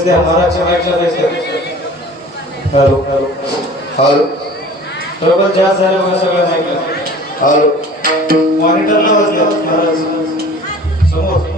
बस द्या Maharashtra hello hello hello बरोबर ज्या झाल्या मला सगळं ऐकलं हॅलो मॉनिटरला बस द्या महाराज समोर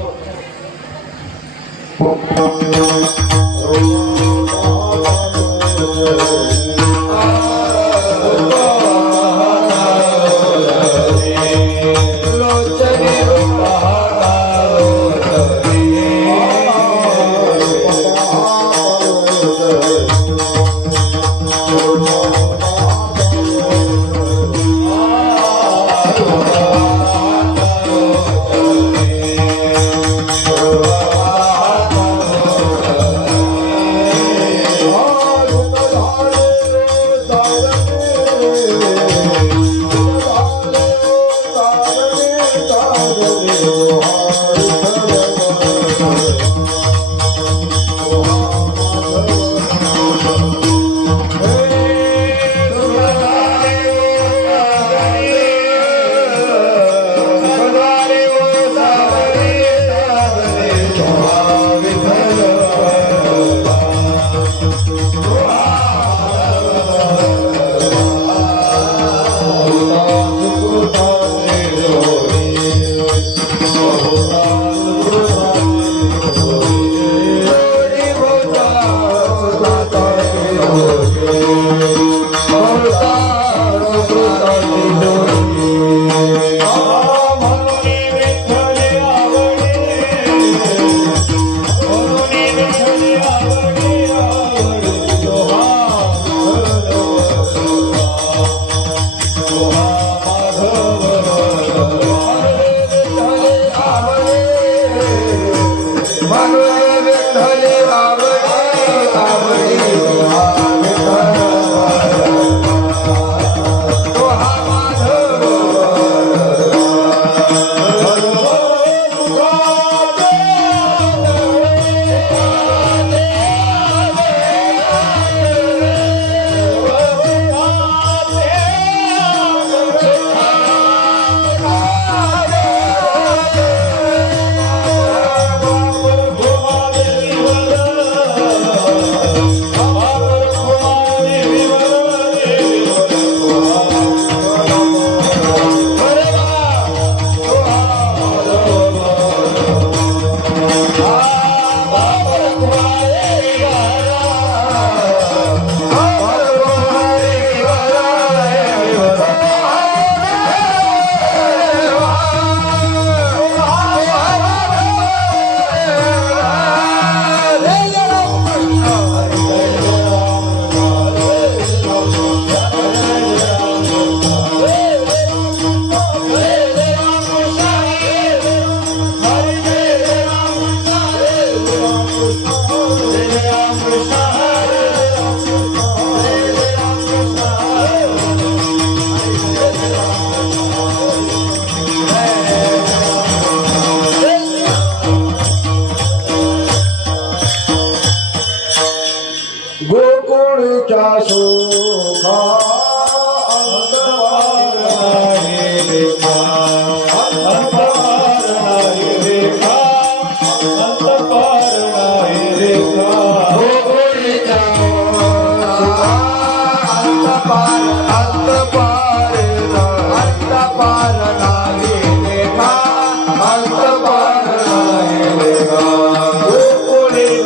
गोकुळच्या सुखा अंत पार नाही रेखा अंत पार नाही रेखा अंत पार नाही रेखा गोकुळच्या सुखा अंत पार नाही रेखा अंत पार नाही रेखा गोकुळी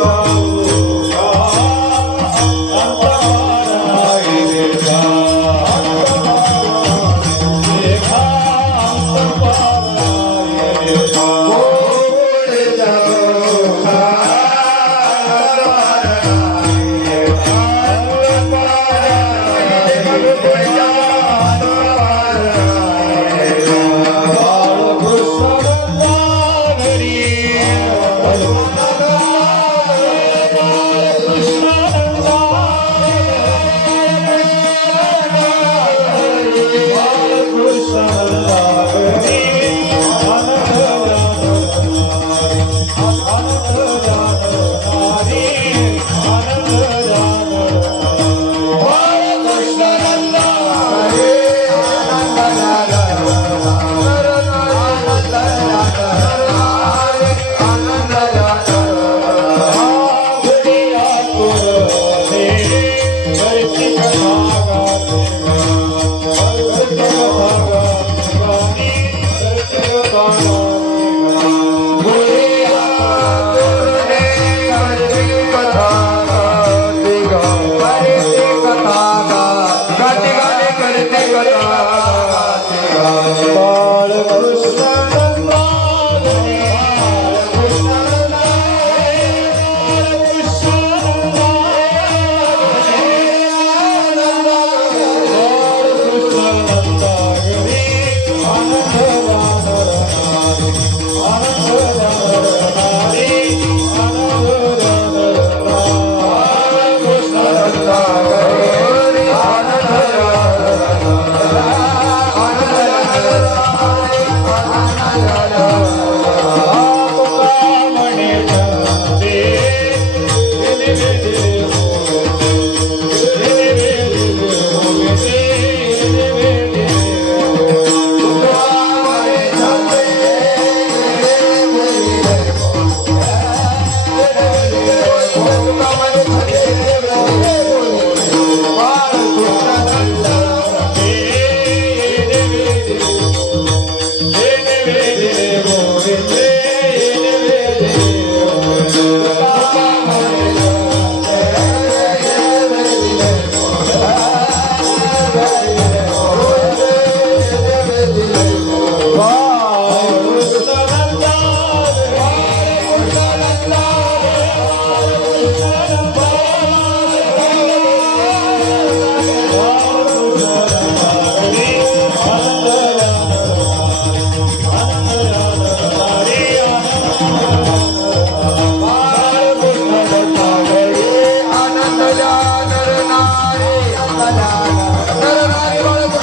नरनारी बाळकृष्ण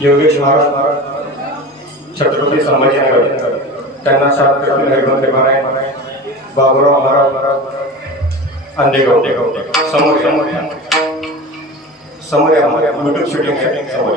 योगेश महाराज छत्रपती संभाजीनगर त्यांना सात कृष्ण हरिभक्त पारायण बाबुराव महाराज अंधेगाव समोर समोर युट्यूब शूटिंग समोर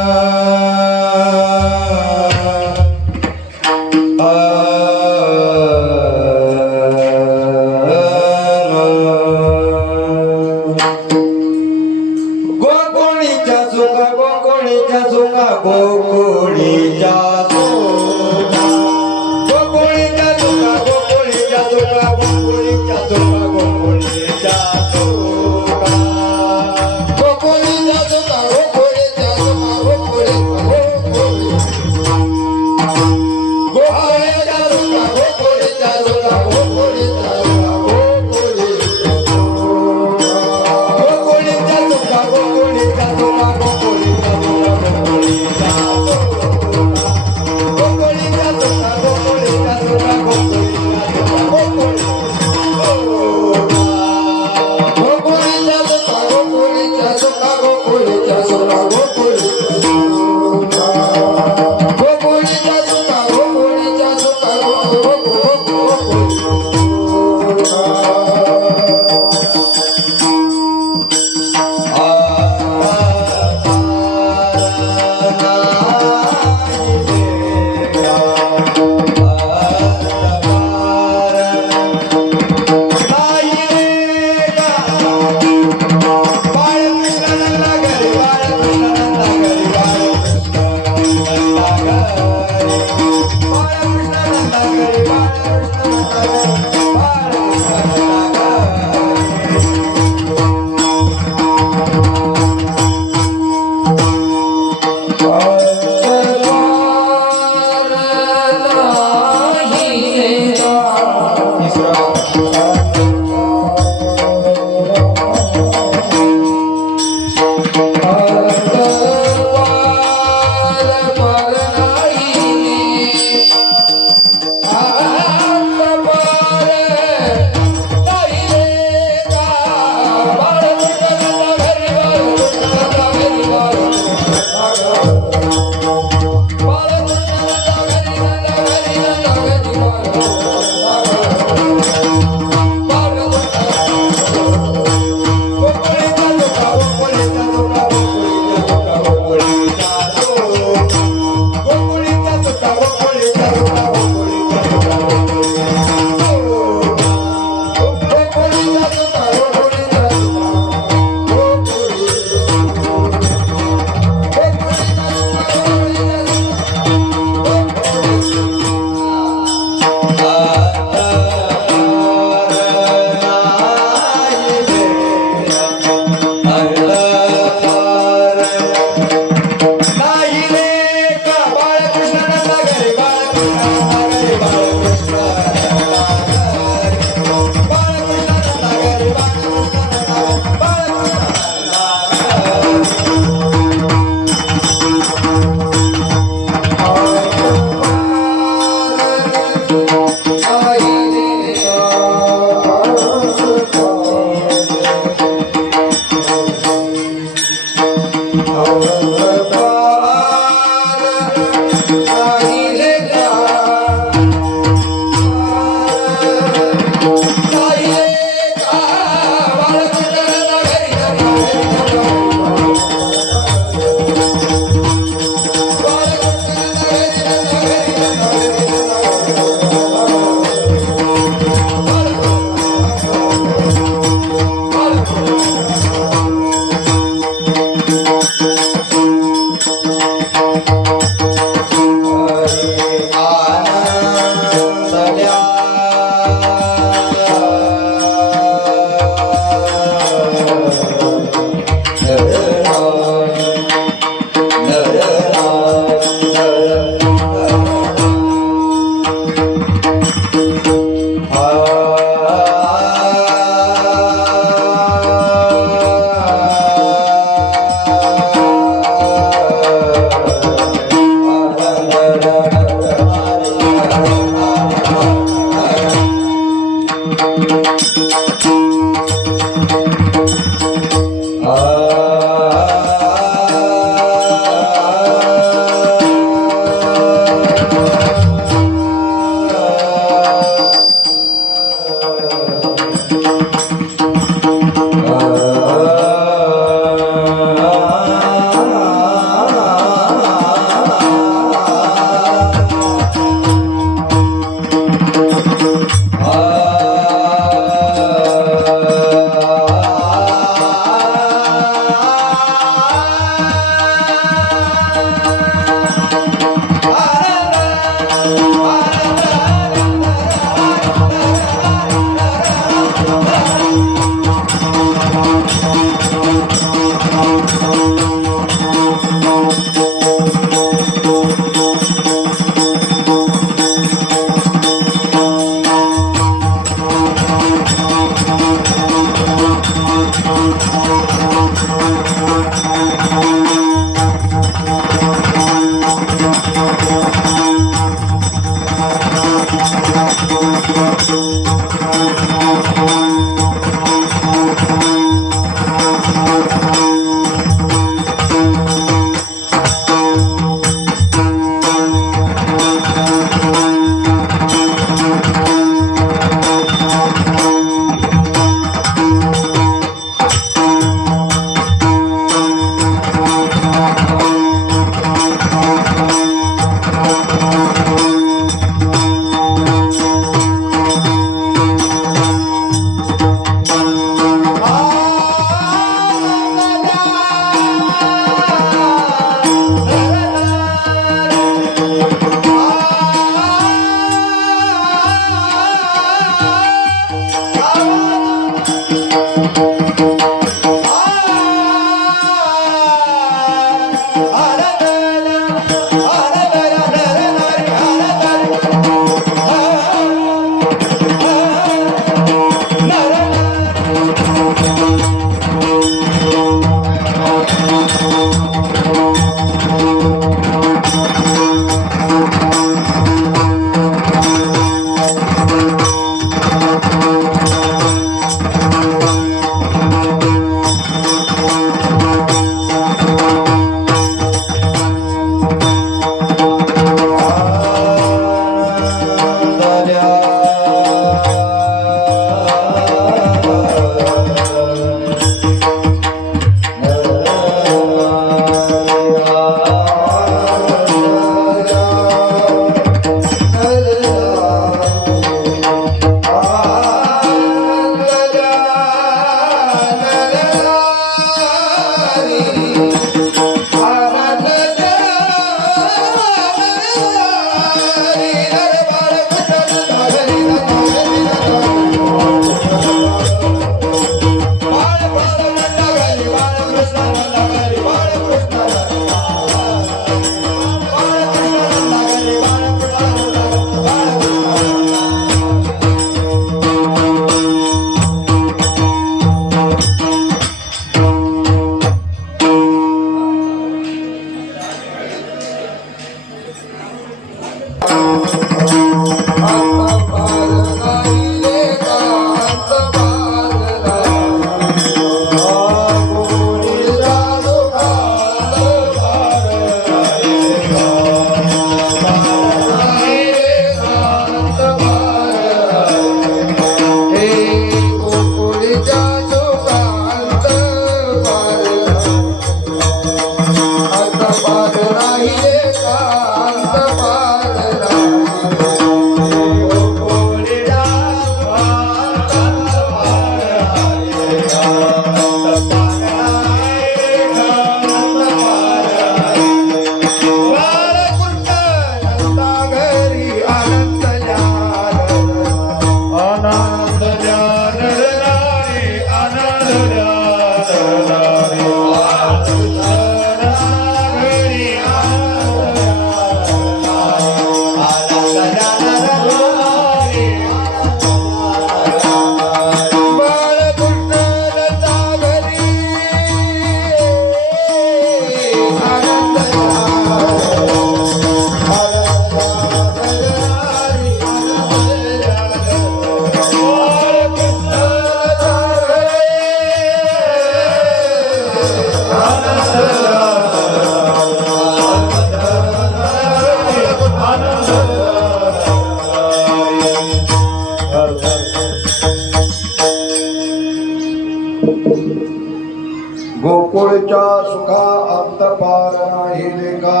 गोकुळच्या सुखा अंत पार नाही लेखा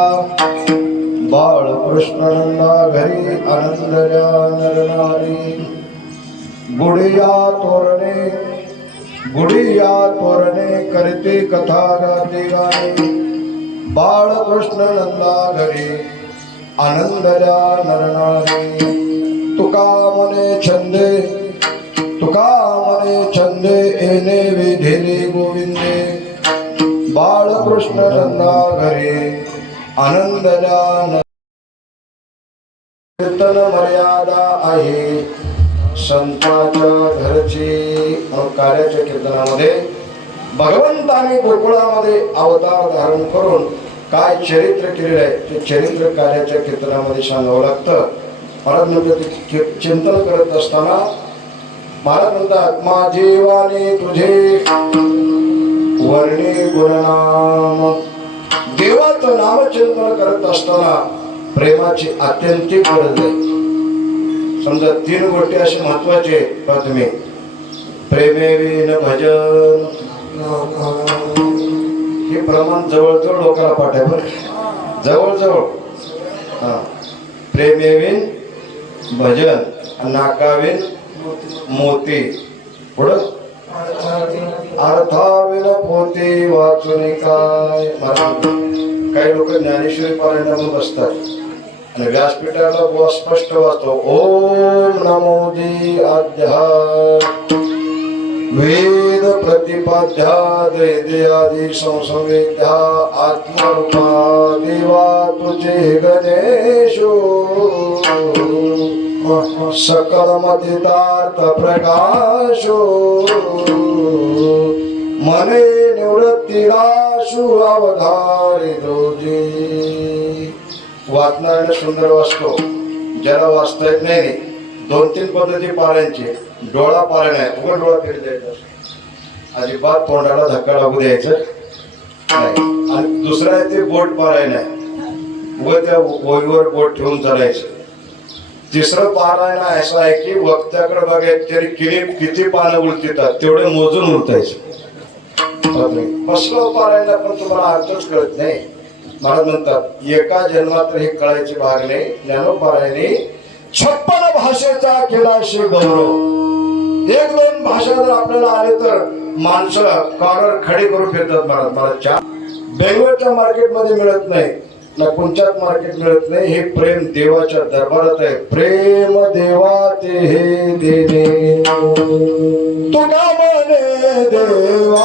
बाळ कृष्ण नंदा घरी आनंदल्या नरनारी गुडिया तोरणे करते कथा गाते गाणे बाळ कृष्ण नंदा घरी आनंदल्या नरनारी तुका मने छंदे येणे विधेले गोविंदे बाळकृष्ण नंदा घरी आनंदल्या कीर्तन मर्यादा आहे संतांच्या घरची कार्याच्या कीर्तनामध्ये भगवंताने गोकुळामध्ये अवतार धारण करून काय चरित्र केलेलं आहे ते चरित्र कार्याच्या कीर्तनामध्ये सांगावं लागतं. महाराज म्हणतात ते चिंतन करत असताना महाराज म्हणतात माझे वाणी तुझे वर्णी गुणनाम. देवाचं नामचिंतन करत असताना प्रेमाची आत्यंतिक गरज आहे. समजा 3 गोष्टी असे महत्वाचे. प्रथमे प्रेमे विन भजन. हे प्रमाण जवळजवळ लोकांना पाठ आहे बरं, जवळजवळ. हा, प्रेमेविन भजन, नाकाविन मोती, पुढं अर्थाविन पोती वाचून काय. काही लोक ज्ञानेश्वरी पारायणाला बसतात आणि व्यासपीठाला स्पष्ट वाचतो ओम नमो जी आद्या वेद प्रतिपाद्या दैद्यादी संसवेद्या आत्मरूपा देवा तुझे गणेशो सकलमतितार्थ प्रकाशो मने निवृत्तीराशु अवधारी रोजी. वाचणाऱ्याला सुंदर वाचतो, ज्याला वाचता येत नाही. 2-3 पद्धती पारायणची. डोळा पारायण आहे, उघड डोळा फिर द्यायचा, अजिबात तोंडाला धक्का लागू द्यायचं नाही. आणि दुसरं आहे ते बोट पारायण आहे, उघड त्या ओळीवर बोट ठेवून चालायचं. तिसरं पारायण असं आहे की वक्त्याकडे बघायचं, तरी किती पानं उलटितात तेवढे मोजून उलटायचं. कसलं पारायण पण तुम्हाला अर्थच कळत नाही. महाराज म्हणतात एका जन्मात हे कळायचे भाग नाही. ज्ञानोपारायणे 56 भाषेचा केलाशी गौरव. 1-2 भाषा जर आपल्याला आले तर माणसं कॉलर खडी करून फिरतात. मला चहा बेंगलोरच्या मार्केटमध्ये मिळत नाही ना, कोणत्याच मार्केट मिळत नाही. हे प्रेम देवाच्या दरबारात आहे. प्रेम देवा ते हे देणे तुला म्हणे देवा.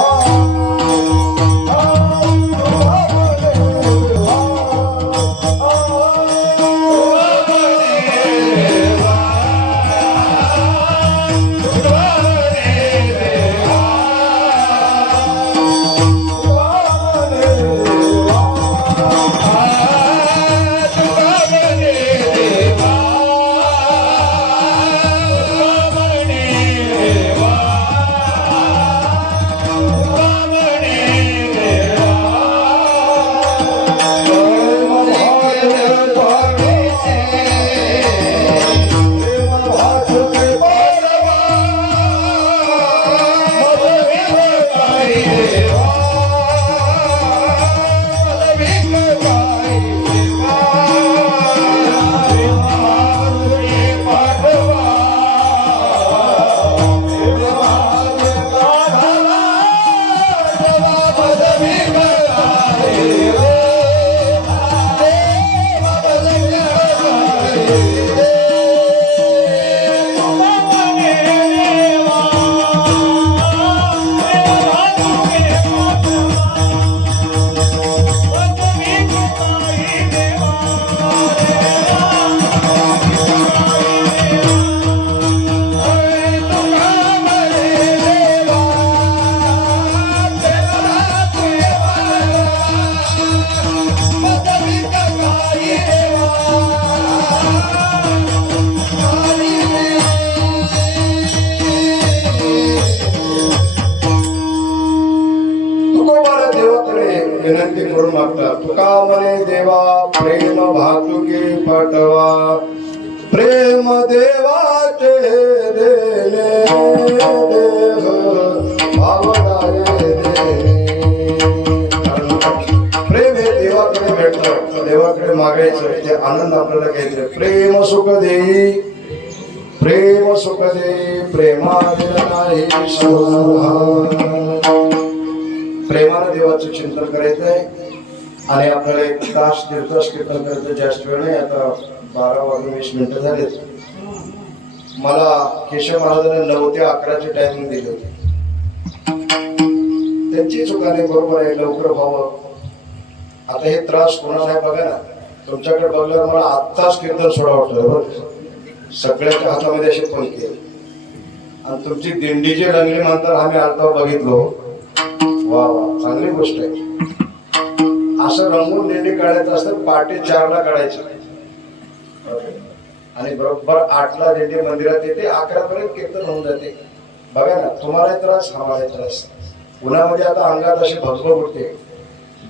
विनंती करून मागतात. तुका म्हणे देवा प्रेम भातुके पाठवा. प्रेम देवाचे देणे देह भावनाये देणे. प्रेम हे देवाकडे भेटतं, देवाकडे मागायचं, ते आनंद आपल्याला घ्यायचं. प्रेम सुख देई, प्रेम सुख देई, प्रेमाविना नाही समाधान. प्रेमानं देवाचं चिंतन करायचं आहे. आणि आपल्याला 1 तास 1.5 तास कीर्तन करायचं, जास्त वेळ नाही. आता 12:20 झालेत. मला केशव महाराजांनी 9 ते 11ची टायमिंग दिली होती. त्यांची चुका नाही, बरोबर आहे, लवकर व्हावं. आता हे त्रास कोणाला आहे बघा ना. तुमच्याकडे बघल्यावर मला आत्ताच कीर्तन सोडा वाटलं. बरं, सगळ्याच्या हातामध्ये असे फोन केले आणि तुमची दिंडी जी रंगली म्हणतात आम्ही आता बघितलो. वा वा, चांगली गोष्ट आहे. असं रंगून दिंडी काढायचं असतं पहाटे 4ला काढायचं आणि बरोबर 8ला दिंडी मंदिरात येते 11 पर्यंत कीर्तन होऊन जाते. बघा ना, तुम्हाला त्रास आम्हाला त्रास. उन्हामध्ये आता अंगात अशी भगभग उठते,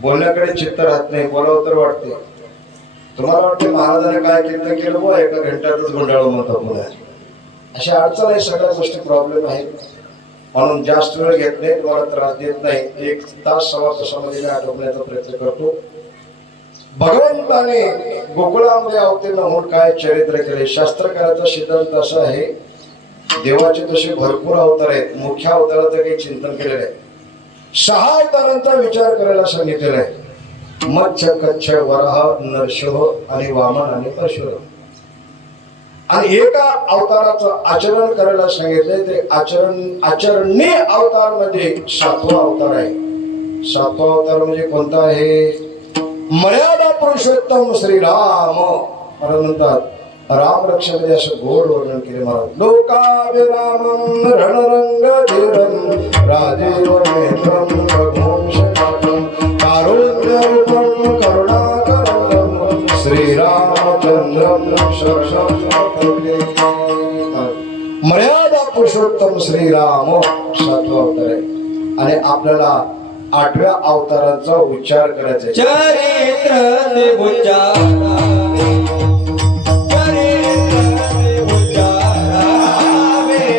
बोलण्याकडे चित्त राहत नाही, बोलावं तर वाटते. तुम्हाला वाटते महाराजांनी काय कीर्तन केलं बुवा, एका घंट्यातच गुंडाळून म्हणतो पुन्हा. अशी अडचण आहे, सगळ्या गोष्टी प्रॉब्लेम आहेत. म्हणून जास्त वेळ घेत नाही, तुम्हाला त्रास देत नाही. 1 तास 1.25 तासामध्ये मी आटोपण्याचा प्रयत्न करतो. भगवंताने गोकुळामध्ये अवतीर्ण होऊन काय चरित्र केले. शास्त्रकाराचा सिद्धांत असा आहे, देवाचे तसे भरपूर अवतार आहेत, मुख्य अवताराचं काही चिंतन केलेलं आहे. 6 अवतारांचा विचार करायला सांगितलेला आहे. मत्स्य, कच्छ, वराह, नरसिंह आणि वामन आणि परशुराम. आणि एका अवताराचं आचरण करायला सांगितलंय. ते आचरणीय अवतार म्हणजे 7वा अवतार आहे. 7वा अवतार म्हणजे कोणता आहे? मर्यादा पुरुषोत्तम श्रीराम. मला म्हणतात राम रक्षामध्ये असं गोड वर्णन केले महाराज. लोकाभिरामं रणरंग धीरं राजेव नेत्रं रघुवंशनाथं कारुण्यरूपं करुणाकरं श्रीरामचंद्रं शरणं. मर्यादा पुरुषोत्तम श्रीराम 7वा अवतार आहे. आणि आपल्याला 8व्या अवताराचा उच्चार करायचा आहे. चरित्र ते उच्चारावे, चरित्र ते उच्चारावे,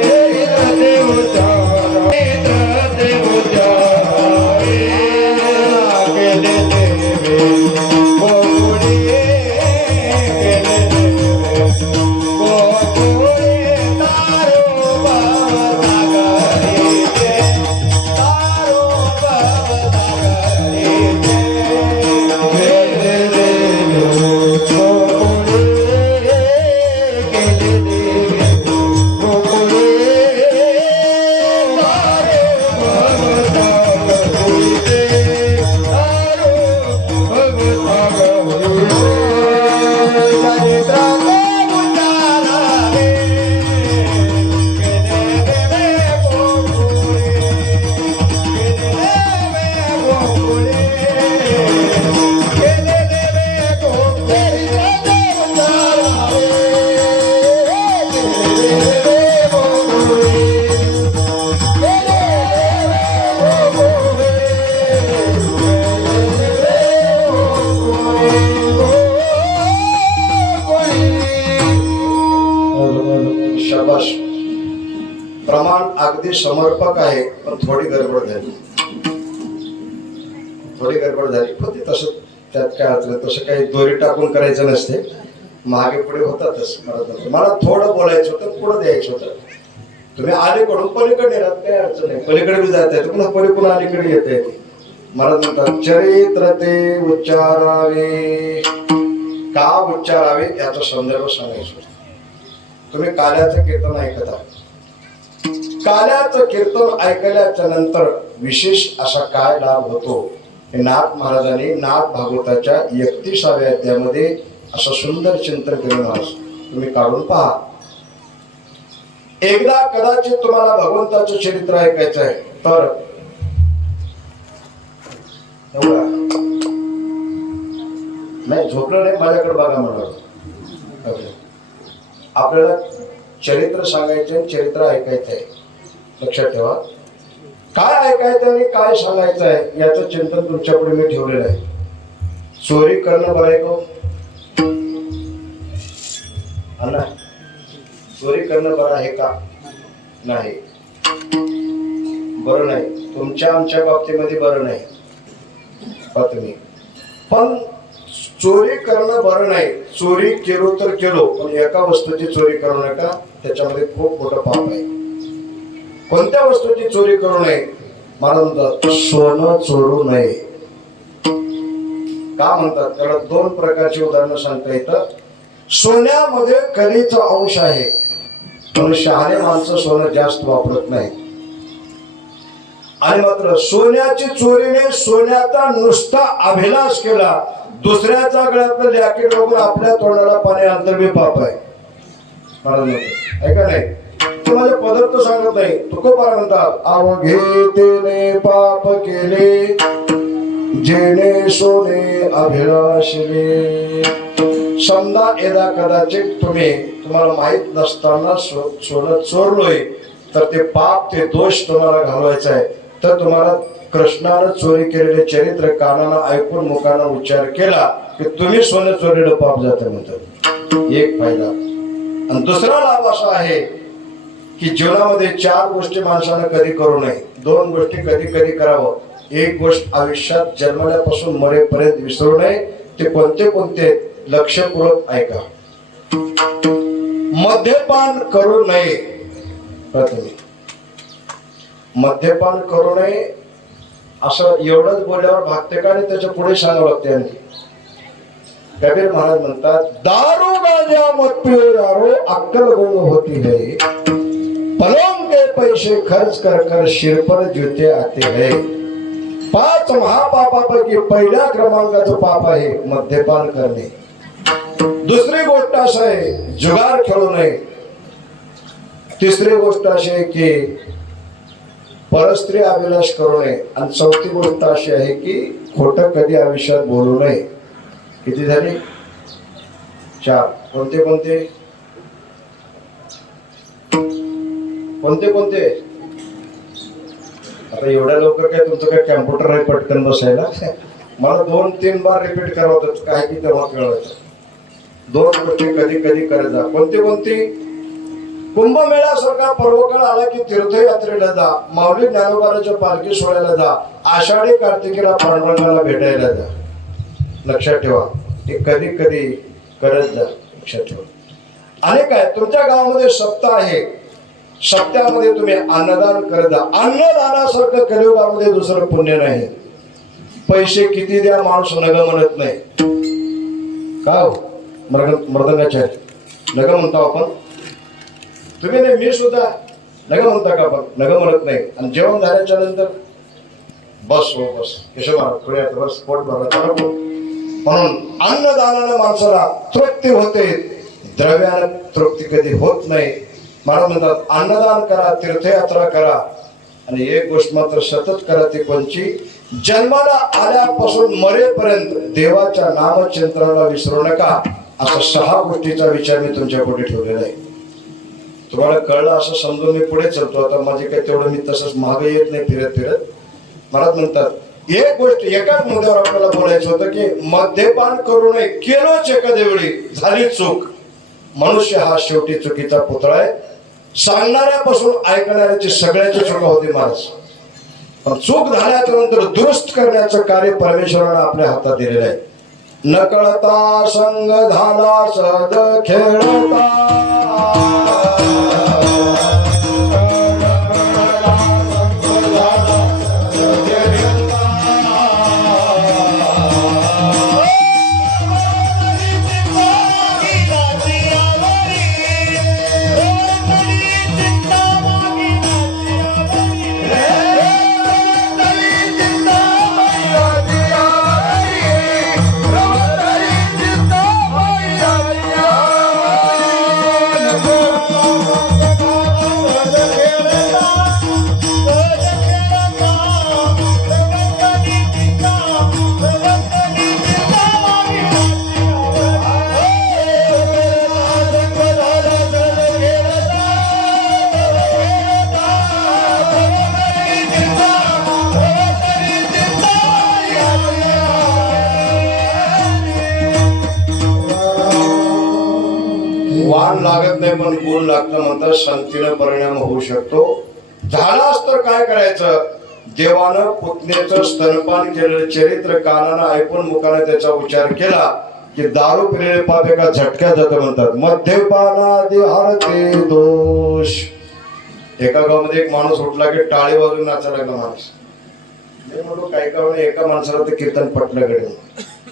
चरित्र ते उच्चारावे, चरित्र ते उच्चारावे. केले देवे गोकुळे, केले देवे गोकुळे, तारो भवसागरीचे, तारो भवसागरीचे. केले देवे गोकुळे, केले देवे गोकुळे, तारो भवसागरीचे, तारो भवसागरीचे. चरित्राचे उच्चारावे, केले देवे गोकुळे, केले देवे गोकुळे, केले देवे गोकुळे. चरित्राचे उच्चारावे, केले देवे गोकुळे, केले शाबाश. प्रमाण अगदी समर्पक आहे, पण थोडी गडबड झाली. होती तसं, त्यात काय अर्थ. तसं काही दोरी टाकून करायचं नसते, मागे पुढे होतातच. मला थोडं बोलायचं होतं, पुढं द्यायचं होतं. तुम्ही अलीकडून पलीकडे राहत, काही अडचण नाही. पलीकडे बी जात आहे, पुन्हा पलीकडून अलीकडे येत आहे. मला म्हणतात चरित्र ते उच्चारावे. का उच्चारावे याचा संदर्भ सांगायचा. तुम्ही काल्याचं कीर्तन ऐकता, काल्याचं कीर्तन ऐकल्याच्या नंतर विशेष असा काय लाभ होतो हे नाथ महाराजांनी नाथ भागवताच्या 31व्या अध्यायामध्ये असं सुंदर चिंतन केलं महाराज. तुम्ही काढून पहा. एकदा कदाचित तुम्हाला भगवंताचं चरित्र ऐकायचं आहे तर नाही, झोपलं नाही, माझ्याकडे बघा म्हणलं. आपल्याला चरित्र सांगायचं, चरित्र ऐकायचं आहे. लक्षात ठेवा, काय ऐकायचं आणि काय सांगायचं आहे याचं चिंतन तुमच्यापुढे मी ठेवलेलं आहे. चोरी करणं बरं आहे का? अण्णा, चोरी करणं बरं आहे का? नाही, बरं नाही. तुमच्या आमच्या बाबतीमध्ये बरं नाही तुम्ही. पण चोरी करणं बरं नाही. चोरी केलो तर केलो, पण एका वस्तूची चोरी करू नका, त्याच्यामध्ये खूप मोठं पाप आहे. कोणत्या वस्तूची चोरी करू नये? मला म्हणतात सोनं चोरू नये. का म्हणतात? त्याला 2 प्रकारची उदाहरणं सांगता येतं. सोन्यामध्ये कलीचा अंश आहे, पण शहाणे माणसं सोनं जास्त वापरत नाही. आणि मात्र सोन्याची चोरीने सोन्याचा नुसता अभिलाष केला, दुसऱ्याच्या गळ्यातलं जॅकेट बघून आपल्या तोंडाला पाणी आणतं बी पाप आहे. ऐका नाही, ते माझे पदार्थ सांगत नाही. तुकोबार म्हणतात अवघे तेने पाप केले जेणे सोने अभिलाषले. समजा यदा कदाचित तुम्हाला माहित नसताना सोनं चोरलोय तर ते पाप ते दोष तुम्हाला घालवायचा आहे. तर तुम्हाला कृष्णानं चोरी केलेले चरित्र कानानं ऐकून मुखानं उच्चार केला की तुम्ही सोनं चोरीलं पाप जातं म्हणतात. एक फायदा. आणि दुसरा लाभ असा आहे की जीवनामध्ये 4 गोष्टी माणसानं कधी करू नये. 2 गोष्टी कधी कधी करावं. एक गोष्ट आयुष्यात जन्मल्यापासून मरेपर्यंत विसरू नये. ते कोणते लक्षपूर्वक ऐका. मद्यपान करू नये. प्रथमे मद्यपान करू नये असं एवढंच बोलल्यावर भागते का आणि त्याच्या पुढे सांगावं लागते. आणखी कबीर महाराज म्हणतात, दारू गांजा मत पियो यारो अक्कल गुंग होती है, पलंग के पैसे खर्च कर कर शिर पर जूते आते है. 5 महापापापैकी पहिल्या क्रमांकाचं पाप आहे मद्यपान करणे. दुसरी गोष्ट असं आहे जुगार खेळू नये. तिसरी गोष्ट अशी आहे की परस्त्री अभिलाष करू नये. आणि चौथी गोष्ट अशी आहे की खोटं कधी आयुष्यात बोलू नये. किती झाले? 4. कोणते कोणते कोणते कोणते आता एवढ्या लवकर काय तुमचं काय कॅम्प्युटर आहे पटकन बसायला? मला 2-3 बार रिपीट करावं होतं काय की तेव्हा कळवायचं. 2 गोष्टी कधी कधी करत जा. कोणती कोणती? कुंभमेळ्यासारखा पर्वकाळ आला की तीर्थयात्रेला जा, माऊली ज्ञानोबाराच्या पालखी सोहळ्याला जा, आषाढी कार्तिकीला पांडुरंगाला भेटायला जा. लक्षात ठेवा. हे कधी कधी करत जा. लक्षात ठेवा. आणि काय तुमच्या गावामध्ये सप्ताह आहे. सप्त्यामध्ये तुम्ही अन्नदान करत जा. अन्नदानासारखं कलियुगामध्ये दुसरं पुण्य नाही. पैसे किती द्या माणूस नग म्हणत नाही. का हो? मृदंगाच्या नग म्हणतो आपण. तुम्ही नाही मी सुद्धा नग म्हणता का? आपण नग म्हणत नाही. आणि जेवण झाल्याच्या नंतर बस हो बस केशव महाराज पुढे बस पोट भरला नको. म्हणून अन्नदानानं माणसाला तृप्ती होते. द्रव्यानं तृप्ती कधी होत नाही. महाराज म्हणतात अन्नदान करा, तीर्थयात्रा करा. आणि एक गोष्ट मात्र सतत करा. ती कोणची? जन्माला आल्यापासून मरेपर्यंत देवाच्या नामचिंतनाला विसरू नका. अशा 6 गोष्टीचा विचार मी तुमच्या पुढे ठेवलेला आहे. तुम्हाला कळलं असं समजून मी पुढे चालतो. आता माझे काय तेवढं मी तसंच मागे येत नाही फिरत फिरत. महाराज म्हणतात एक गोष्ट एकाच मुद्द्यावर आपल्याला बोलायचं होतं की मद्यपान करू नये. केलोच एखाद्या वेळी झाली चूक. मनुष्य हा शेवटी चुकीचा पुतळा आहे. सांगणाऱ्यापासून ऐकणाऱ्याची सगळ्याची चुका होती महाराज. पण चूक झाल्याच्या नंतर दुरुस्त करण्याचं कार्य परमेश्वरानं आपल्या हातात दिलेलं आहे. न कळता संग झाला सद खेळता, वाण लागत नाही पण गुण लागतं म्हणतात. शांतीनं परिणाम होऊ शकतो. झालाच तर काय करायचं? देवानं पुतणेचं स्तनपान केलेलं चरित्र कानानं ऐकून मुखाने त्याचा उच्चार केला की दारू पिलेले पाप एका झटक्यात जातं म्हणतात. मद्यपानादि हरते दोष. एका गावामध्ये एक माणूस उठला की टाळी वाजून नाचायला लागला माणूस. मी म्हणलो काही का एका माणसाला ते कीर्तन पटलं कडे.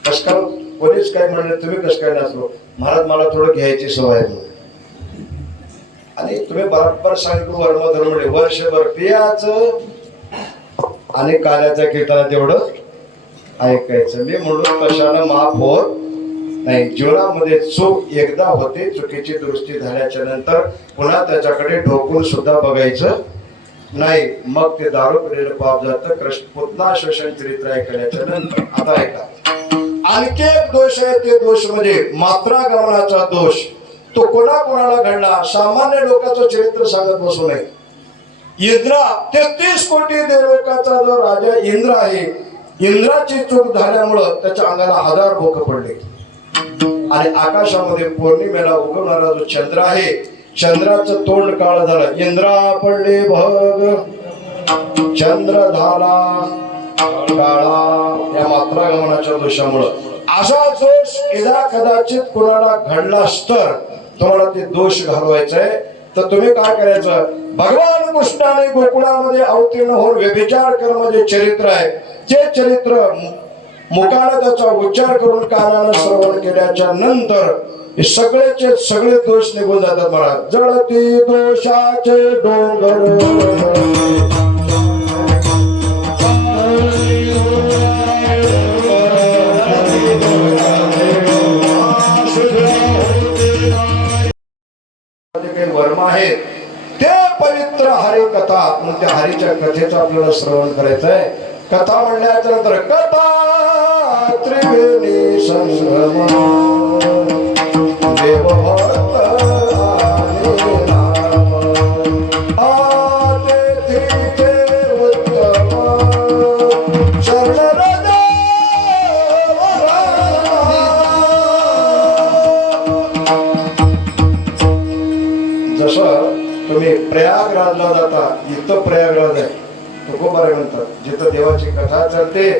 कस का कोणीच काय म्हणले तुम्ही कसं काय नाचलो? महाराज मला थोडं घ्यायची सवय आहे. आणि तुम्ही बरोबर सांगितलं वर्म धर्म वर्षभर पियाचं आणि काल्याच्या कीर्तनात एवढं ऐकायचं. मी म्हणलो कशानं माफ होत नाही. जीवनामध्ये चूक एकदा होते. चुकीची दृष्टी झाल्याच्या नंतर पुन्हा त्याच्याकडे ढोकून सुद्धा बघायचं नाही, मग ते दारू पिलेलं पाप जातं. कृष्ण पुतना श्वसन चरित्र ऐकण्याच्या नंतर आता ऐका. आणखी एक दोष आहे, ते दोष म्हणजे मात्रा गमनाचा दोष. तो कोणाकोणाला घडला, सामान्य लोकांचं चरित्र सांगत बसू नये. इंद्रा 33 कोटी देवलोकाचा जो राजा इंद्र आहे, इंद्राची चूक झाल्यामुळं त्याच्या अंगाला 1000 भोक पडले. आणि आकाशामध्ये पौर्णिमेला उगवणारा जो चंद्र आहे, चंद्राचं तोंड काळ झालं. इंद्रा पडले भग, चंद्र झाला काळा, या मात्रा गमनाच्या दोषामुळं. असा दोष एदा कदाचित कोणाला घडलास तर तुम्हाला ते दोष घालवायचा आहे. तर तुम्ही काय करायचं, भगवान कृष्णाने गोकुळामध्ये अवतीर्ण होऊन व्यभिचार कर्म जे चरित्र आहे, ते चरित्र मुखाने त्याचा उच्चार करून कानानं श्रवण केल्याच्या नंतर हे सगळेचे सगळे दोष निघून जातात. मला जळती दोषाचे डोंगर, वर्म आहेत ते पवित्र हरी कथा. मग त्या हरीच्या कथेचं आपल्याला श्रवण करायचं आहे. कथा म्हणल्याच्या नंतर कथा त्रिवेणी संगम देव भक्त आणि नाम आते तिथे उत्तम शरण राजा जसं तुम्ही प्रयागराजला जाता, इथं प्रयागराज आहे, तुकोबाराय म्हणतात, जिथं देवाची कथा चालते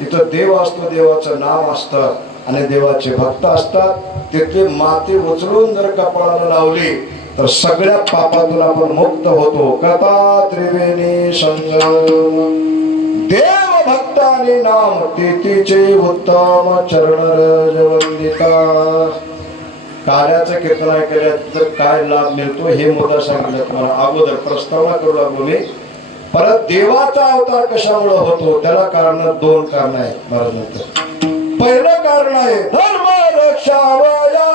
तिथं देव असतो, देवाचं नाम असतं आणि देवाचे भक्त असतात. तिथे माती उचलून जर कपाळाला लावली तर सगळ्या पापातून आपण मुक्त होतो. कथा त्रिवेणी संगम देव भक्त आणि नाम तिचे उत्तम चरण रज वंदिता. कार्याचं कीर्तन केल्या तर काय लाभ मिळतो हे मुद्दा सांगितलं तुम्हाला अगोदर. प्रस्तावना करू लागलो मी. परत देवाचा अवतार कशामुळे होतो त्याला कारण 2 कारण आहे महाराज नंतर. पहिलं कारण आहे धर्म रक्षावया,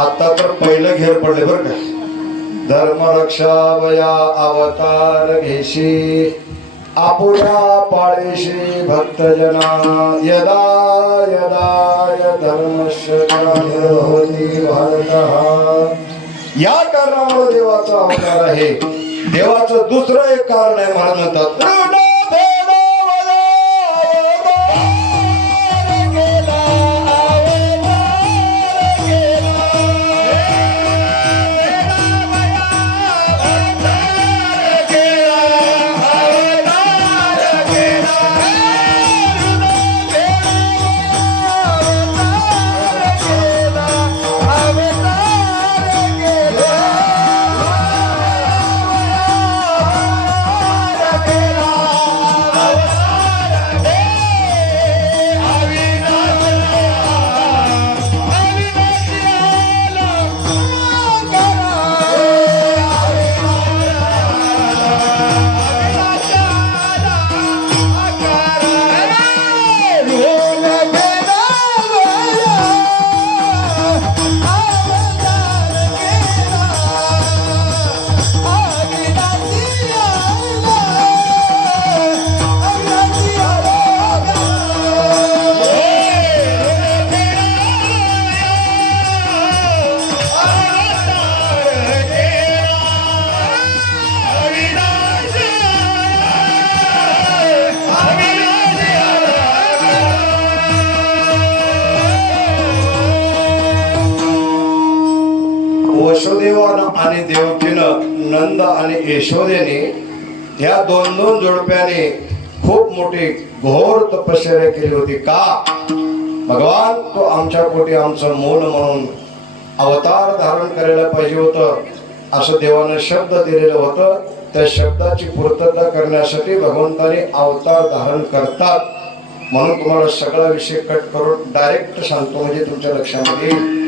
आता तर पहिलं घेर पडले बरं का. धर्म रक्षावया अवतार घेशी आपुल्या पाळीशी भक्तजना यदा यदा धर्मस्य ग्लानिर्भवति भारतः. या कारणामुळे देवाचा अवतार आहे. देवाचं दुसरं एक कारण आहे महाराज म्हणतात आणि देवकीनं नंद आणि यशोदेने ह्या दोन जोडप्याने खूप मोठी घोर तपश्चर्या केली होती. का? भगवान तो आमच्या पोटी आमचं मूल म्हणून अवतार धारण करायला पाहिजे होतं असं देवानं शब्द दिलेलं होतं. त्या शब्दाची पूर्तता करण्यासाठी भगवंताने अवतार धारण करतात. म्हणून तुम्हाला सगळा विषय कट करून डायरेक्ट सांगतो म्हणजे तुमच्या लक्षामध्ये येईल.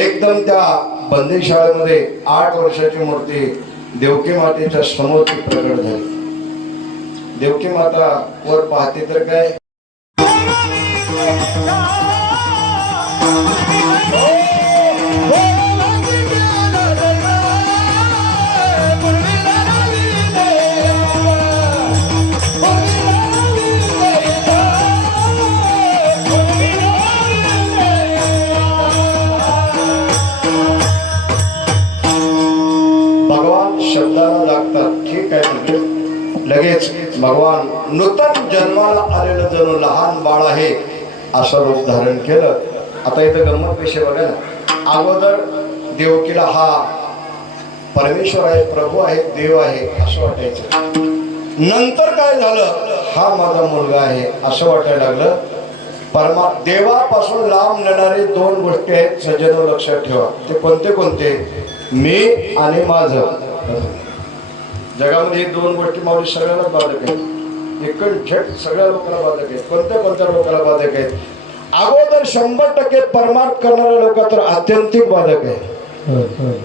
एकदम त्या बंदीशाळेमध्ये 8 वर्षाची मूर्ती देवकी मातेच्या समोर ती प्रकट झाली. देवकी माता वर पाहते तर काय भगवान शब्दाला लागतात. ठीक आहे म्हणजे लगेच भगवान नूतन जन्माला आलेलं जणू लहान बाळ आहे असं रूप धारण केलं. आता इथं गंमत विषय बघा ना. अगोदर देवकीला हा परमेश्वर आहे, प्रभू आहे, देव आहे असं वाटायचं. नंतर काय झालं? हा माझा मुलगा आहे असं वाटायला लागलं. देवापासून लांब नेणारे 2 गोष्टी आहेत सज्जनो, लक्षात ठेवा. ते कोणते कोणते? मी आणि माझं. जगामध्ये 2 गोष्टी माऊली सगळ्याला बाधक आहेत. एकूण थेट सगळ्या लोकांना बाधक आहेत. कोणत्या कोणत्या लोकांना बाधक आहेत? अगोदर 100% परमार्थ करणाऱ्या लोक तर आत्यंतिक बाधक आहे.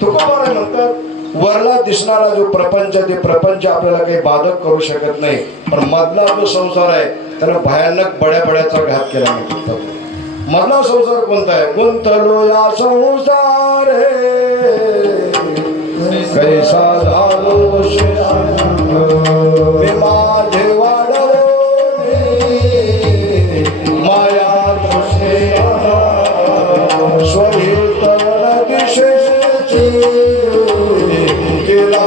तुकोबाराय म्हणतात वरला दिसणारा जो प्रपंच ते प्रपंच आपल्याला काही बाधक करू शकत नाही, पण मधला जो संसार आहे त्याला भयानक बड्याचा घात केला म्हणतात. मधला संसार कोणता आहे? गुंतलो या संसार कैसा झालो मी माझे वाढवले माया स्वहित दिशेची केला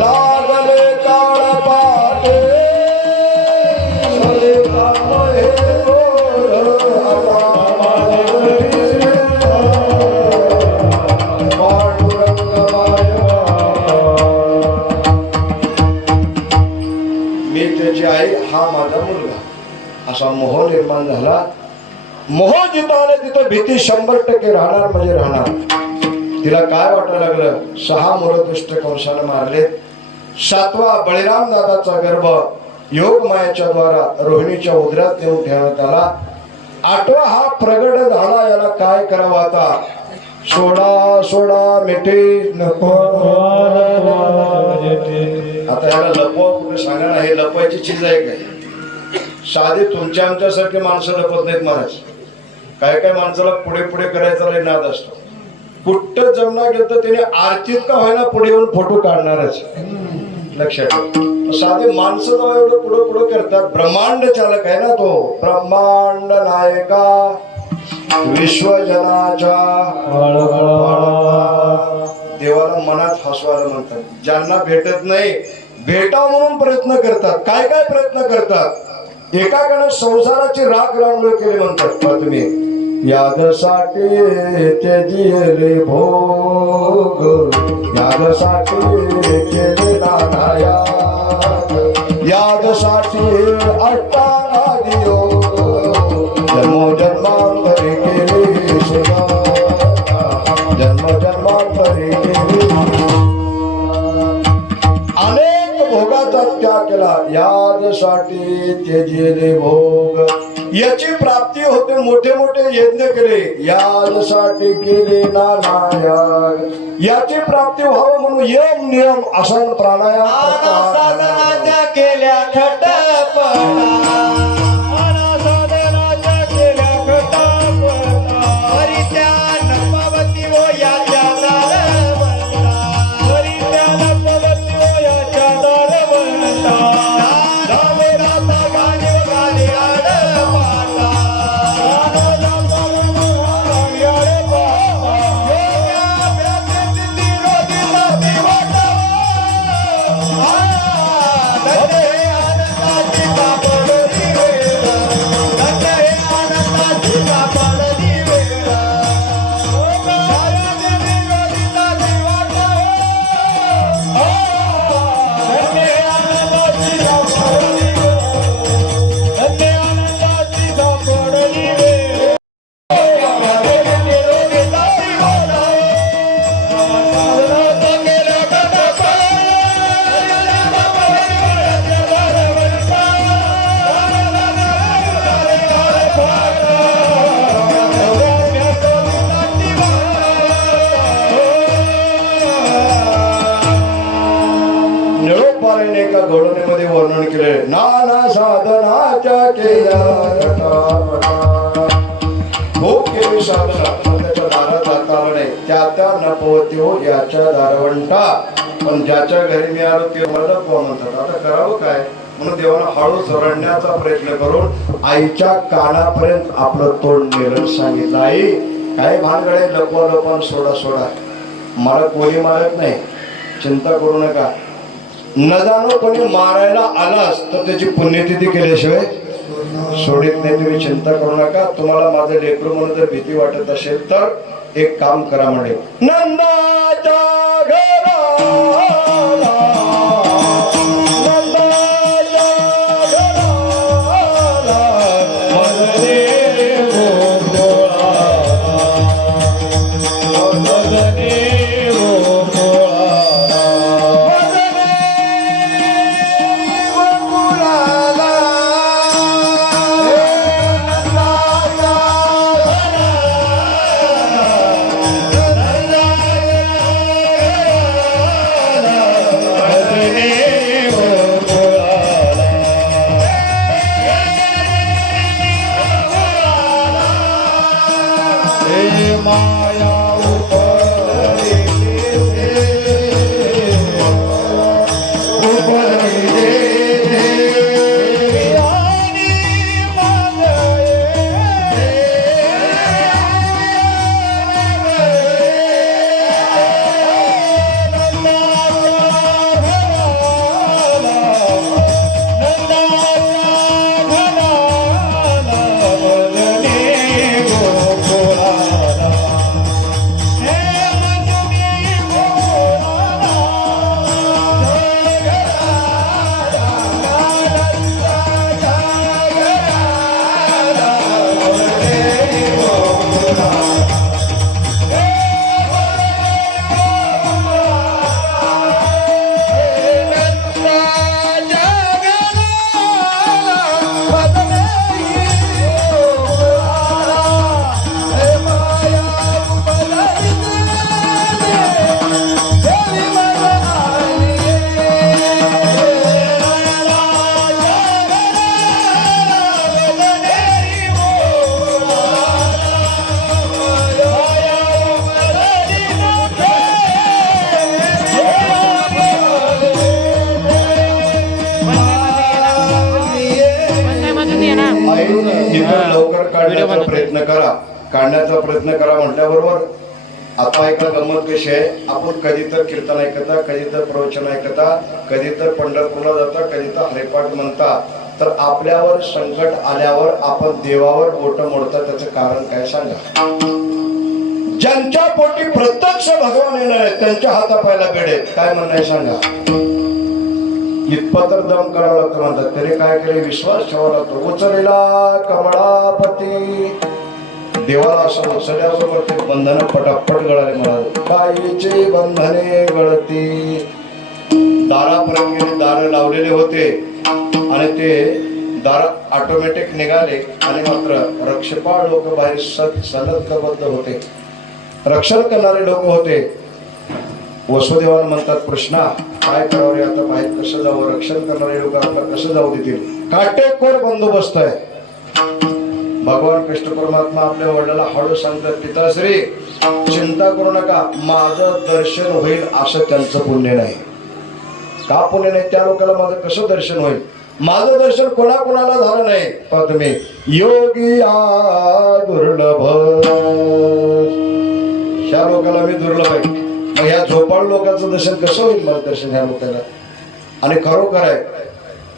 लागले काळ पाटे आई हा माझा मुलगा असा मोह निर्माण झाला. मोह जिथं आले तिथं भीती 100% राहणार म्हणजे राहणार. तिला काय वाटायला लागलं? 6 मुलं दुष्ट कंसानं मारलेत. 7वा बळीराम दादाचा गर्भ योग मायाच्या द्वारा रोहिणीच्या उदरात नेऊन ठेवण्यात आला. 8वा हा प्रगट झाला. याला काय करावं आता? सोडा सोडा मिठी नको. आता याला लपवा कुठे सांगा ना. हे लपवायची चीज आहे काय? साधी तुमच्या आमच्यासारखे माणसं लपत नाहीत महाराज. काय काय माणसाला पुढे पुढे करायचा लय नाद असतो. कुठं जमना गेलं तर त्याने आरतीत का व्हायला पुढे येऊन फोटो काढणारच. लक्षात ठेवा. साधे माणसं जेव्हा एवढं पुढे पुढे करतात. ब्रह्मांड चालक आहे ना तो. ब्रह्मांड नायका विश्वजनाच्या देवाला मनात हसवायला म्हणतात. ज्यांना भेटत नाही भेटाव म्हणून प्रयत्न करतात. काय काय प्रयत्न करतात? एकाकडे संसाराची राख रांगोळी केली म्हणतात. तुम्ही यादसाठी त्यजिले भोग यादसाठी केले नाना यादसाठी अष्टांगादी योग जन्मोजन्मांतरी केली सेवा जन्मोजन्मांतरी केली अनेक भोगाचा त्याग केला. यादसाठी त्यजिले भोग याची प्राप्ती होते. मोठे मोठे यज्ञ केले. यासाठी केले नाना याग याची प्राप्ती व्हावं म्हणून यम नियम आसन प्राणायाम केल्या खट नाना साधनाच्या केल्या खूप केली साधना पण त्याच्या दारात जाता आलं नाही. त्या नपवती हो याच्या दारवंटा. पण ज्याच्या घरी मी आलो ते मला कोण म्हणतात. आता करावं काय म्हणून देवानं हळूच रडण्याचा प्रयत्न करून आईच्या कानापर्यंत आपलं तोंड नेलं. सांगितलं आई काय भानगडे लपवा लपवून सोडा सोडा. मला कोणी मारत नाही, चिंता करू नका. न जाणो कोणी मारायला आलास तर त्याची पुण्यतिथी केल्याशिवाय सोडित नाही. तुम्ही चिंता करू नका. तुम्हाला माझं लेकरू म्हणून जर भीती वाटत असेल तर एक काम करा म्हणे. नंदाच्या घराला लवकर काढण्याचा प्रयत्न करा. काढण्याचा प्रयत्न करा म्हटल्याबरोबर आता एका गंमत विषय आहे. आपण कधी तर कीर्तन ऐकता, कधी तर प्रवचन ऐकता, कधी तर पंढरपूरला जाता, कधी तर हरिपाठ म्हणता. तर आपल्यावर संकट आल्यावर आपण देवावर बोट मोडता. त्याचं कारण काय सांगा. ज्यांच्या पोटी प्रत्यक्ष भगवान येणार आहे त्यांच्या हातापायला बेडे. काय म्हणणं आहे सांगा. इतपत तर दम करावं लागतं म्हणतात. त्याने काय केले, विश्वास ठेवावा लागतो. उचलला कमळापती देवाला असं उचलल्याबरोबर ते बंधन पटापट गळाले. मला काहीचे बंधने गळती. दारापर्यंत गेले, दार लावलेले होते आणि ते दार ऑटोमॅटिक निघाले आणि मात्र रक्षपाळ लोक बाहेर सनदबद्ध होते. रक्षण करणारे लोक होते. वसुदेवान म्हणतात, कृष्णा काय करावं रे आता, बाहेर कसं जावं, रक्षण करणारे लोक आपल्याला कसं जाऊ देतील. काटेकोर बंदोबस्त आहे. भगवान कृष्ण परमात्मा आपल्या वडिलाला हळू सांगतात, पिताश्री चिंता करू नका, माझं दर्शन होईल असं त्यांचं पुण्य नाही. का पुण्य नाही, त्या लोकांना माझं कसं दर्शन होईल. माझं दर्शन कोणाकोणाला झालं नाही. पण तुम्ही योगी दुर्लभ, ह्या लोकांना मी दुर्लभ आहे. मग ह्या झोपाळू लोकांचं दर्शन कसं होईल मला दर्शन ह्या लोकांना. आणि खरोखर आहे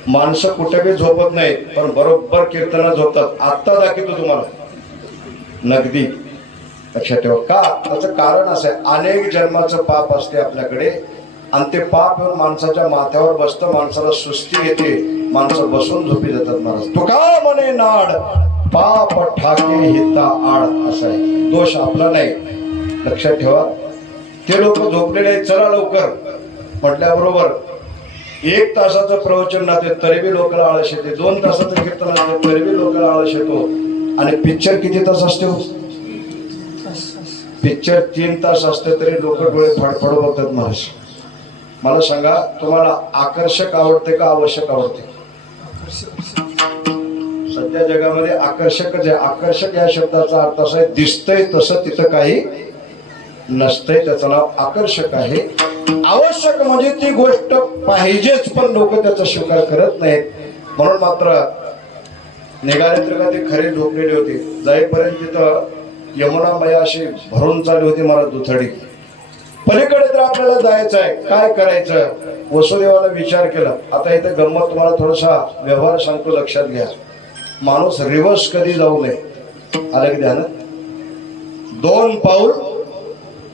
माणसं कुठे बी झोपत नाही पण बरोबर कीर्तनात झोपतात. आत्ता दाखवतो तुम्हाला नगदी. लक्षात ठेवा. का, त्याचं कारण असं आहे, अनेक जन्माचं पाप असते आपल्याकडे आणि ते पाप येऊन माणसाच्या माथ्यावर बसतं. माणसाला सुस्ती येते, माणसं बसून झोपी जातात. महाराज तुका म्हणे नाड पाप ठाके हिता आड असा आहे. दोष आपला नाही. लक्षात ठेवा. ते लोक झोपलेले आहेत, चला लवकर म्हटल्याबरोबर 1 तासाचं प्रवचन राहते तरी बी लोकांना आळस येते. 2 तासाचं कीर्तन असते तरी बी लोकांना आळस येतो. आणि पिक्चर किती तास असते हो? पिक्चर 3 तास असते तरी लोक डोळे फडफड बघतात. महाराज मला सांगा, तुम्हाला आकर्षक आवडते का आवश्यक आवडते? सध्या जगामध्ये आकर्षकच आहे. आकर्षक या शब्दाचा अर्थ असा आहे, दिसतंय तसं तिथं काही नसतंय, त्याचं नाव आकर्षक आहे. आवश्यक म्हणजे ती गोष्ट पाहिजेच, पण लोक त्याचा स्वीकार करत नाहीत. म्हणून मात्र निघाले तर का ते खरे झोपलेले होते. जाईपर्यंत तिथं यमुना मैया अशी भरून चालली होती मला दुथडी. पलीकडे तर आपल्याला जायचं आहे, काय करायचं. वसुदेवाला विचार केला. आता इथे गंमत तुम्हाला थोडासा व्यवहार सांगतो, लक्षात घ्या. माणूस रिवर्स कधी जाऊ नये. आलं की ध्यानात. 2 पाऊल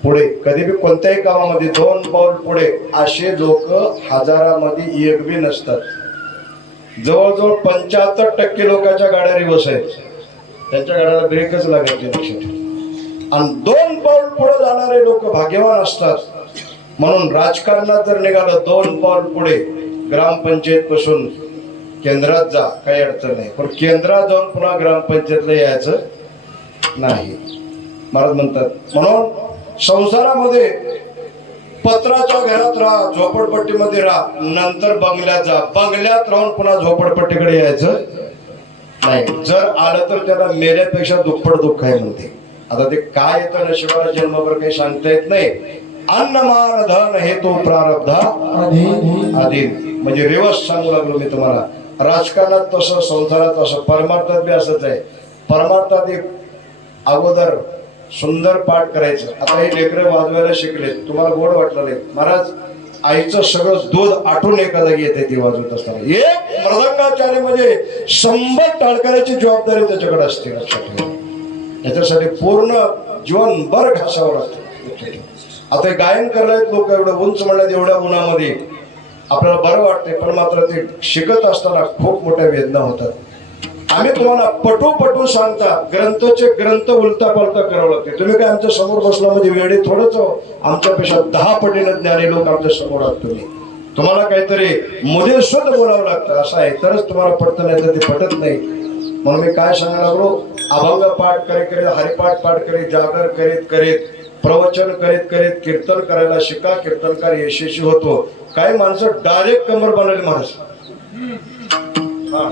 पुढे, कधी बी कोणत्याही कामामध्ये 2 पाऊल पुढे. असे लोक हजारामध्ये एक बी नसतात. जवळजवळ 75% लोकांच्या गाड्या रिवर्स आहेत. त्यांच्या गाड्याला ब्रेकच लागत नाही, लक्षात ठेवा. आणि 2 पाऊल पुढे जाणारे लोक भाग्यवान असतात. म्हणून राजकारणात जर निघालं 2 पाऊल पुढे, ग्रामपंचायत पासून केंद्रात जा, काही अडचण नाही. पण केंद्रात जाऊन पुन्हा ग्रामपंचायतला यायचं नाही, महाराज म्हणतात. म्हणून संसारामध्ये पत्राच्या घरात राहा, झोपडपट्टीमध्ये राहा, नंतर बंगल्यात जा. बंगल्यात राहून पुन्हा झोपडपट्टीकडे यायचं नाही. जर आलं तर त्याला मेल्यापेक्षा दुप्पट दुःख आहे म्हणते. आता ते काय येतं नशिबाला जन्मभर काही सांगता येत नाही. अन्नमान धन हे तो प्रारब्धा आधी, म्हणजे रिवर्स सांगू लागलो मी तुम्हाला. राजकारणात तसं, संसारात तसं, परमार्थात बी असंच आहे. परमार्थात एक अगोदर सुंदर पाठ करायचं. आता हे लेकरं वाजवायला शिकले, तुम्हाला गोड वाटलं नाही. महाराज आईचं सगळं दूध आठवून एका जागी येते ती वाजवत असताना. एक मृदंगाचार्य म्हणजे 100 टाळकऱ्याची जबाबदारी त्याच्याकडे असते, लक्षात ठेवा. याच्यासाठी पूर्ण जीवनभर घासावं लागतं. आता गायन करायला लोक एवढं उंच म्हणण्यात, एवढ्या उन्हामध्ये आपल्याला बरं वाटते, पण मात्र ते शिकत असताना खूप मोठ्या वेदना होतात. आम्ही तुम्हाला पटू सांगता, ग्रंथचे ग्रंथ उलटा पालटा करावं लागते. तुम्ही काय आमच्या समोर बसल्यामध्ये वेळे थोडंच, आमच्यापेक्षा 10 पटीने ज्ञानी लोक आमच्या समोर आहात. तुम्हाला काहीतरी मुदे शुद्ध बोलावं लागतं, असं आहे, तरच तुम्हाला पटतं, नाही तर ते पटत नाही. म्हणून मी काय सांगायला लागलो, अभंग पाठ करीत, हरिपाठ पाठ करीत, जागर करीत, प्रवचन करीत कीर्तन करायला शिका. कीर्तनकार यशस्वी होतो. काही माणसं डायरेक्ट कमर बनवली महाराज,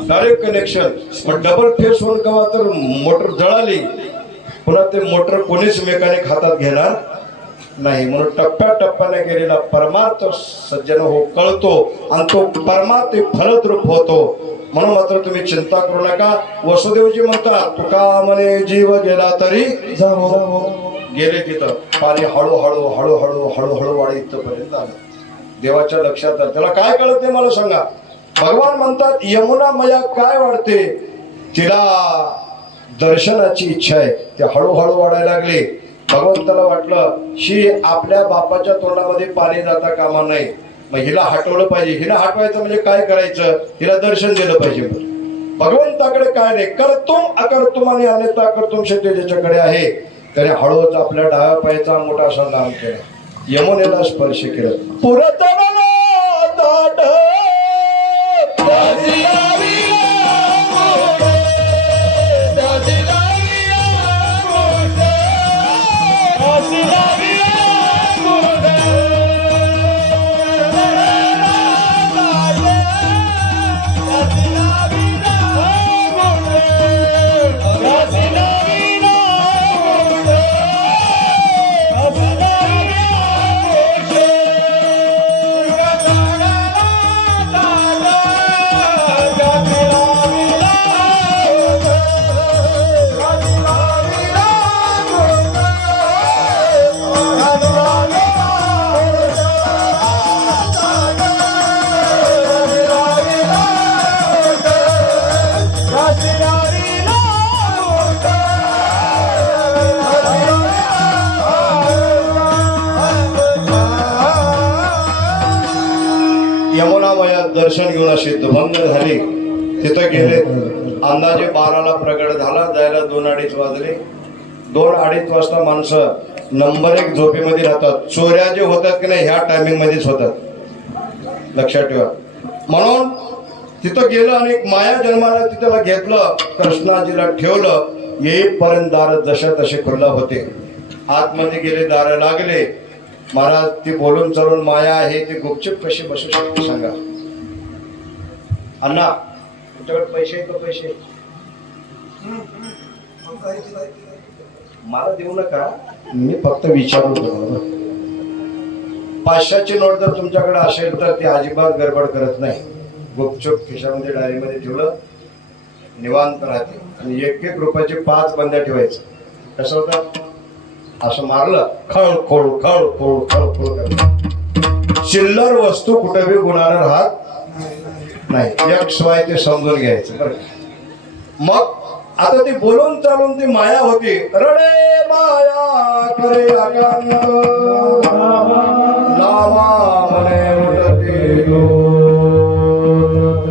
डायरेक्ट कनेक्शन. मग डबल फेस होऊन कवा तर मोटर जळाली, पुन्हा ते मोटर कोणीच मेकॅनिक हातात घेणार नाही. म्हणून टप्प्याटप्प्याने गेलेला परमार्थ सज्जन हो कळतो, आणि तो परमार्थ फलद्रूप होतो. म्हणून मात्र तुम्ही चिंता करू नका. वसुदेवजी म्हणतात, तुका म्हणे जीव गेला तरी गेले. तिथं पाणी हळूहळू वाढ इथपर्यंत आलं. देवाच्या लक्षात आलं. त्याला काय कळत नाही मला सांगा. भगवान म्हणतात, यमुना मैया काय वाढते, तिला दर्शनाची इच्छा आहे. ते हळूहळू वाढायला लागले. भगवंताला वाटलं, ही आपल्या बापाच्या तोंडामध्ये पाणी जाता कामा नाही, मग हिला हटवलं पाहिजे. हिला हटवायचं म्हणजे काय करायचं, हिला दर्शन दिलं पाहिजे. भगवंताकडे काय नाही, कर्तुम अकर्तुम आणि अन्यथा कर्तुम शक्य ज्याच्याकडे आहे, त्याने हळूच आपल्या डाव्या पायाचा मोठा असा नाम केला, यमुनेला स्पर्श केलं. पुरतडला दाढ यमुना मैया दर्शन घेऊन अशी दुभंग झाली. तिथं गेले. अंदाजे 12ला प्रगट झाला. जायला 2-2:30 वाजले. 2-2:30 वाजता माणसं नंबर 1 झोपेमध्ये राहतात. चोऱ्या जे होतात की नाही ह्या टायमिंग मध्येच होतात, लक्षात ठेवा. म्हणून तिथं गेलं आणि माया जन्माला तिथं घेतलं, कृष्णाजीला ठेवलं. येईपर्यंत दार जशा तसे खुल्ला होते. आतमध्ये गेले, दार लागले. महाराज ती बोलून चालून माया आहे ती गुपचूप कशी बसू शकते सांगा. अण्णा तुमच्याकडे पैसे आहेत का पैसे? मला देऊ नका, मी फक्त विचारतो. 500ची नोट जर तुमच्याकडे असेल तर ती अजिबात गडबड करत नाही. गुपचूप खिशामध्ये डायरीमध्ये ठेवलं, निवांत राहते. आणि 1-1 रुपयाचे 5 बंद्या ठेवायचं. कसं होतं, असं मारलं खळ खोळ खळ खोळ खळ खोळ करत. चिल्लर वस्तू कुठे बी गुणानं राहत नाही. XY ते समजून घ्यायचं बरं. मग आता ती बोलून चालून ती माया होती. रडे माया करे अकांत नामा मने उठते लोट.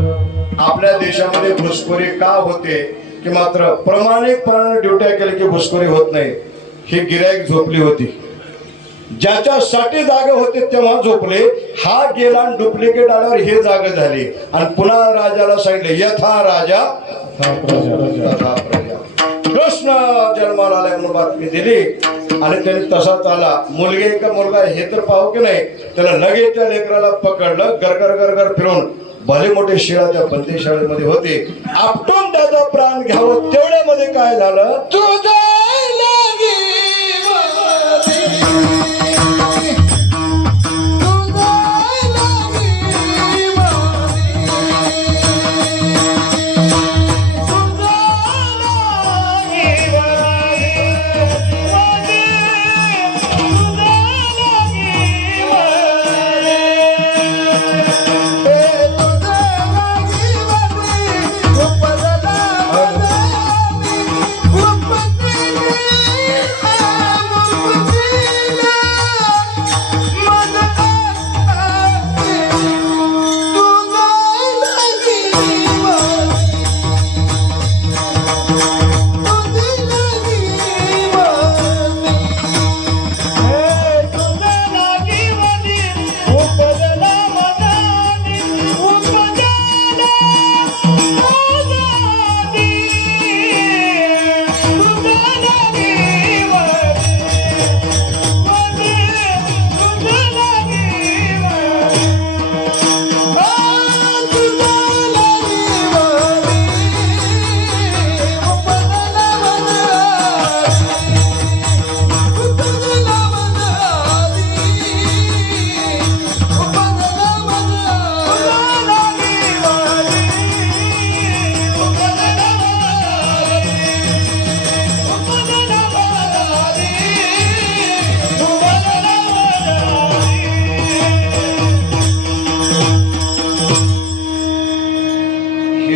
आपल्या देशामध्ये घुसखोरी का होते की मात्र प्रामाणिकपणाने ड्युट्या केल्या की घुसखोरी होत नाही. ही गिराईक झोपली होती, ज्याच्यासाठी जागे होते तेव्हा झोपले. हा गेला आणि डुप्लिकेट आल्यावर हे जागे झाले. आणि पुन्हा राजाला सांगितले यथा राजा तथा प्रजा. कृष्ण जन्माला आलाय म्हणून बातमी दिली आणि त्याने तसाच आला. मुलगी का मुलगा हे तर पाहू की नाही. त्याला लगेच त्या लेकराला पकडलं, गरगर गरगर फिरून भले मोठे शिळा त्या बंदीशाळेमध्ये होते. आपटून त्याचा प्राण घ्यावं तेवढ्यामध्ये काय झालं, तुझं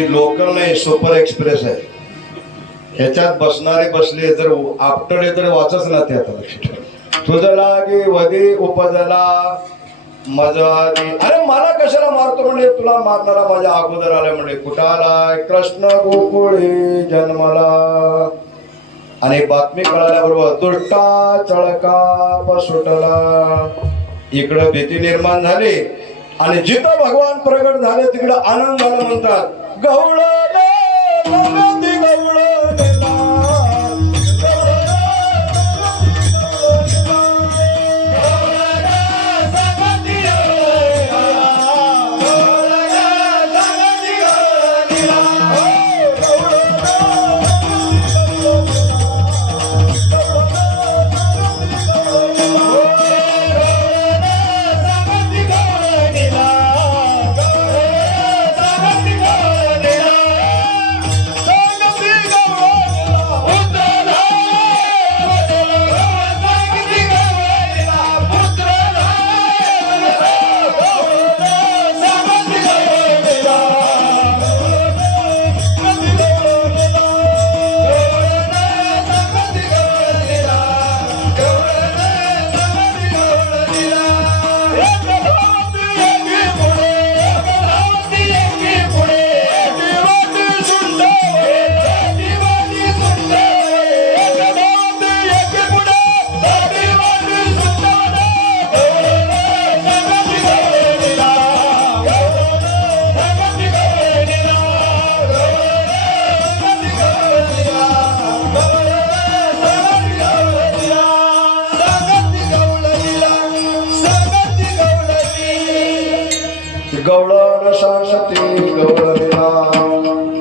लोकल नाही, सुपर एक्सप्रेस आहे. ह्याच्यात बसणारे बसले जर आपटले तर वाचच ना. ते आता तुझं लागे वधी उपजला मजा. अरे मला कशाला मारतो म्हणजे, तुला मारणारा माझ्या अगोदर आला म्हणजे. कुठं आलाय, कृष्ण गोकुळी जन्मला. आणि बातमी कळाल्याबरोबर दुष्टा चळका सुटला. इकडं भीती निर्माण झाली आणि जिथं भगवान प्रगट झाले तिकडं आनंद झाला. म्हणतात गवळले गवळती गवळलेला.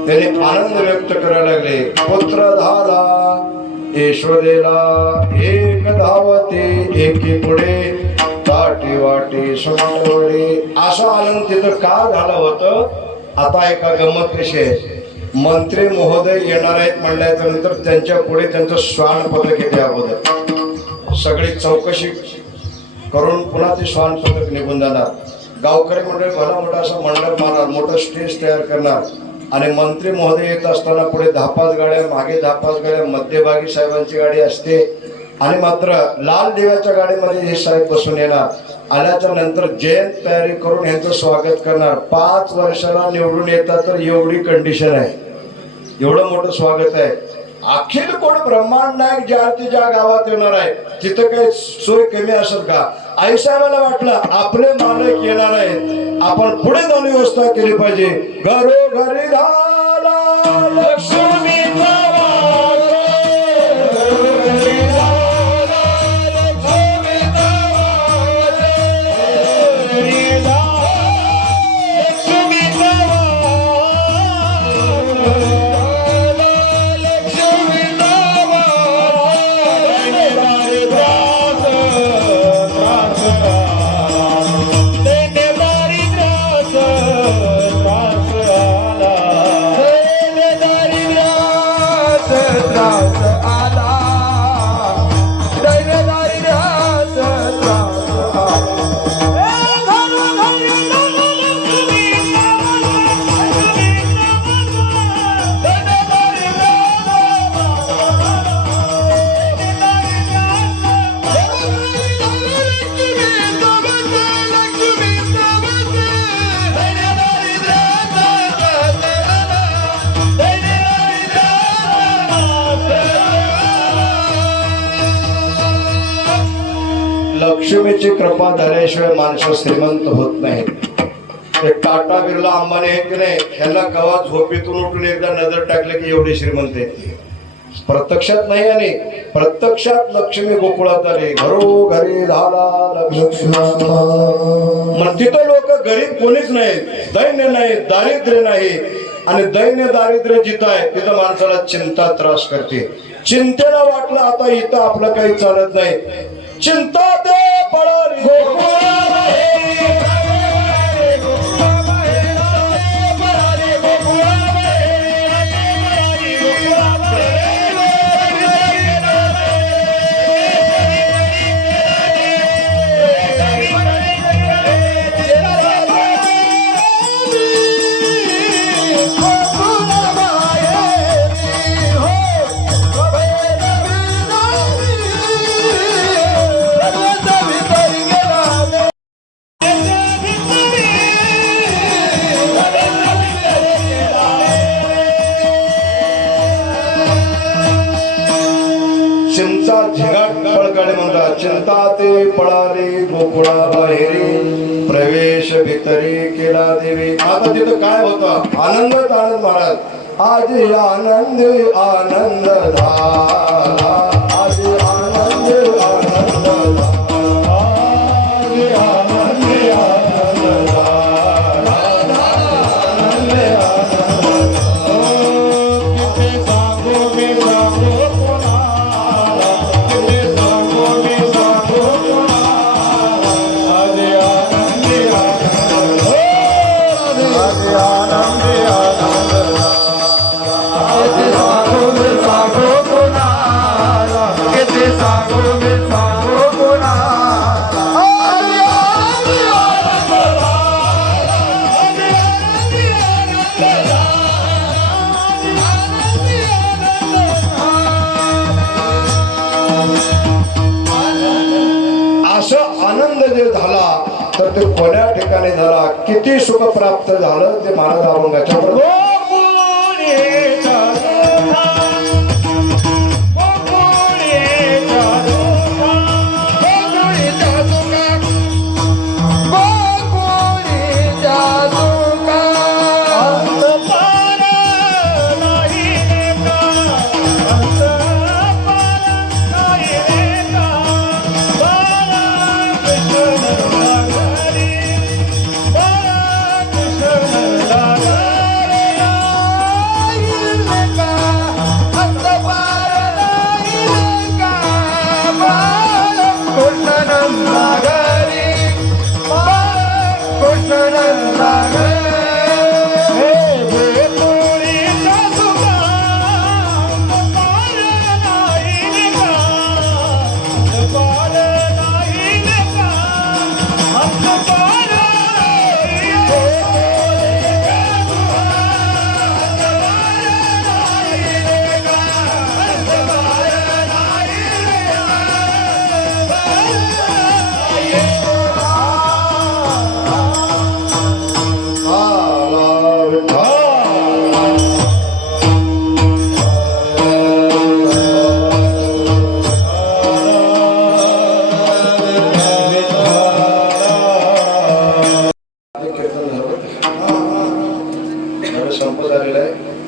त्याने आनंद व्यक्त करायला लागले. पुत्र झाला यशोदेला एक धावते एकी पुढे काठी वाटी सोडवडे. असा आनंद तिथं का झालं होतं. आता एका गंमत कशी आहे. मंत्री महोदय येणार आहेत म्हणल्याच्या नंतर त्यांच्या पुढे त्यांचं श्वान पथक येते. अगोदर सगळी चौकशी करून पुन्हा ते श्वान पथक निघून जाणार. गावकरी मंडळी भला मोठा असं मंडळ मारणार, मोठं स्टेज तयार करणार आणि मंत्री महोदय येत असताना पुढे 10-5 गाड्या, मागे 10-5 गाड्या, मध्यभागी साहेबांची गाडी असते आणि मात्र लाल दिव्याच्या गाडीमध्ये हे साहेब बसून येणार. आल्याच्या नंतर जयंत तयारी करून ह्यांचं स्वागत करणार. 5 वर्षाला निवडून येतात तर एवढी कंडिशन आहे, एवढं मोठं स्वागत आहे. अखिल कोण ब्रह्मांड नायक ज्या गावात येणार आहे तिथं काही सोय कमी असेल का. आईसाहेबाला वाटलं आपले मालक येणार आहेत, आपण पुढे जाऊन व्यवस्था केली पाहिजे. घरोघरी झाला लक्ष्मीचा लक्ष्मीची कृपा झाल्याशिवाय माणसं श्रीमंत होत नाही. ते टाटा बिर्ला अंबानी आहेत की नाही, ह्याला कवा झोपेतून उठून एकदा नजर टाकले की एवढे श्रीमंत आहेत. प्रत्यक्षात नाही आणि प्रत्यक्षात लक्ष्मी गोकुळात आली. घरोघरी झाला लक्ष्मी. मग तिथं लोक गरीब कोणीच नाही, दैन्य नाही, दारिद्र्य नाही. आणि दैन्य दारिद्र्य जिथं आहे तिथं माणसाला चिंता त्रास करते. चिंतेला वाटलं आता इथं आपलं काही चालत नाही. चिंता ते पळाली चिंता झिगाट पळकाळे म्हणतात. चिंता ते पळाली गोकुळा बाहेरी प्रवेश भितरी केला देवी. आता तिथं काय होतं. आनंदच आनंद महाराज. आज आनंद आनंद झाला, आज आनंद आनंद झाला, आज आनंद आनंद झाला, आनंद आनंद. किती सांगू मी सांगू जे झाला तर ते कोण्या ठिकाणी झाला, किती सुख प्राप्त झालं ते महाराज अभंगाच्या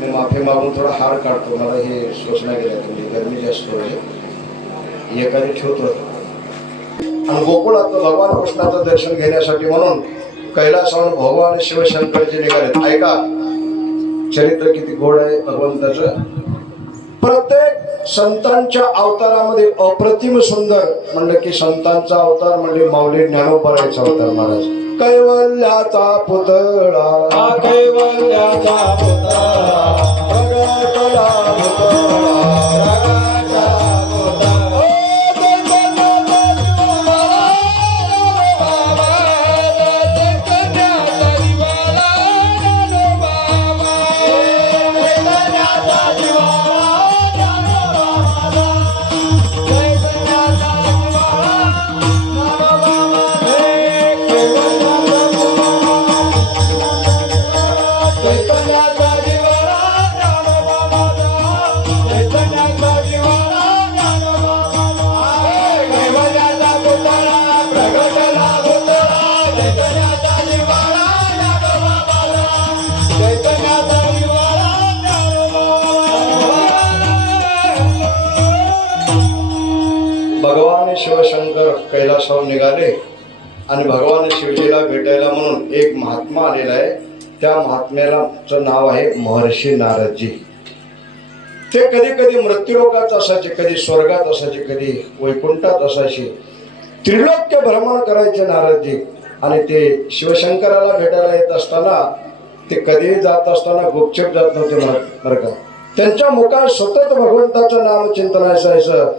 मी माफी मागून थोडा हार काढतो. मला हे शोषणा गेल्या तुम्ही गरमी जास्त होते एखादी ठेवतो. आणि गोकुळात भगवान कृष्णाचं दर्शन घेण्यासाठी म्हणून कैलासावरून भगवान शिवशंकरजी निघाले. ऐका चरित्र किती गोड आहे भगवंताचं. प्रत्येक संतांच्या अवतारामध्ये अप्रतिम सुंदर म्हणलं की संतांचा अवतार म्हणजे माऊली ज्ञानोबरायचा अवतार महाराज. कैवल्याचा पुतळा कैवल्याचा पुतळा प्रगटला भगवान शिवशंकर कैलासावर निघाले आणि भगवान शिवजीला भेटायला म्हणून एक महात्मा आलेला आहे. त्या महात्म्याचं नाव आहे महर्षी नारदजी. ते कधी कधी मृत्यूलोकात असायचे, कधी स्वर्गात असायचे, कधी वैकुंठात असायचे. त्रिलोक्य भ्रमण करायचे नारदजी. आणि ते शिवशंकराला भेटायला येत असताना ते कधी जात असताना गुपचूप जात नव्हते बरं का. त्यांच्या मुखात सतत भगवंताचं नामचिंतन असायचं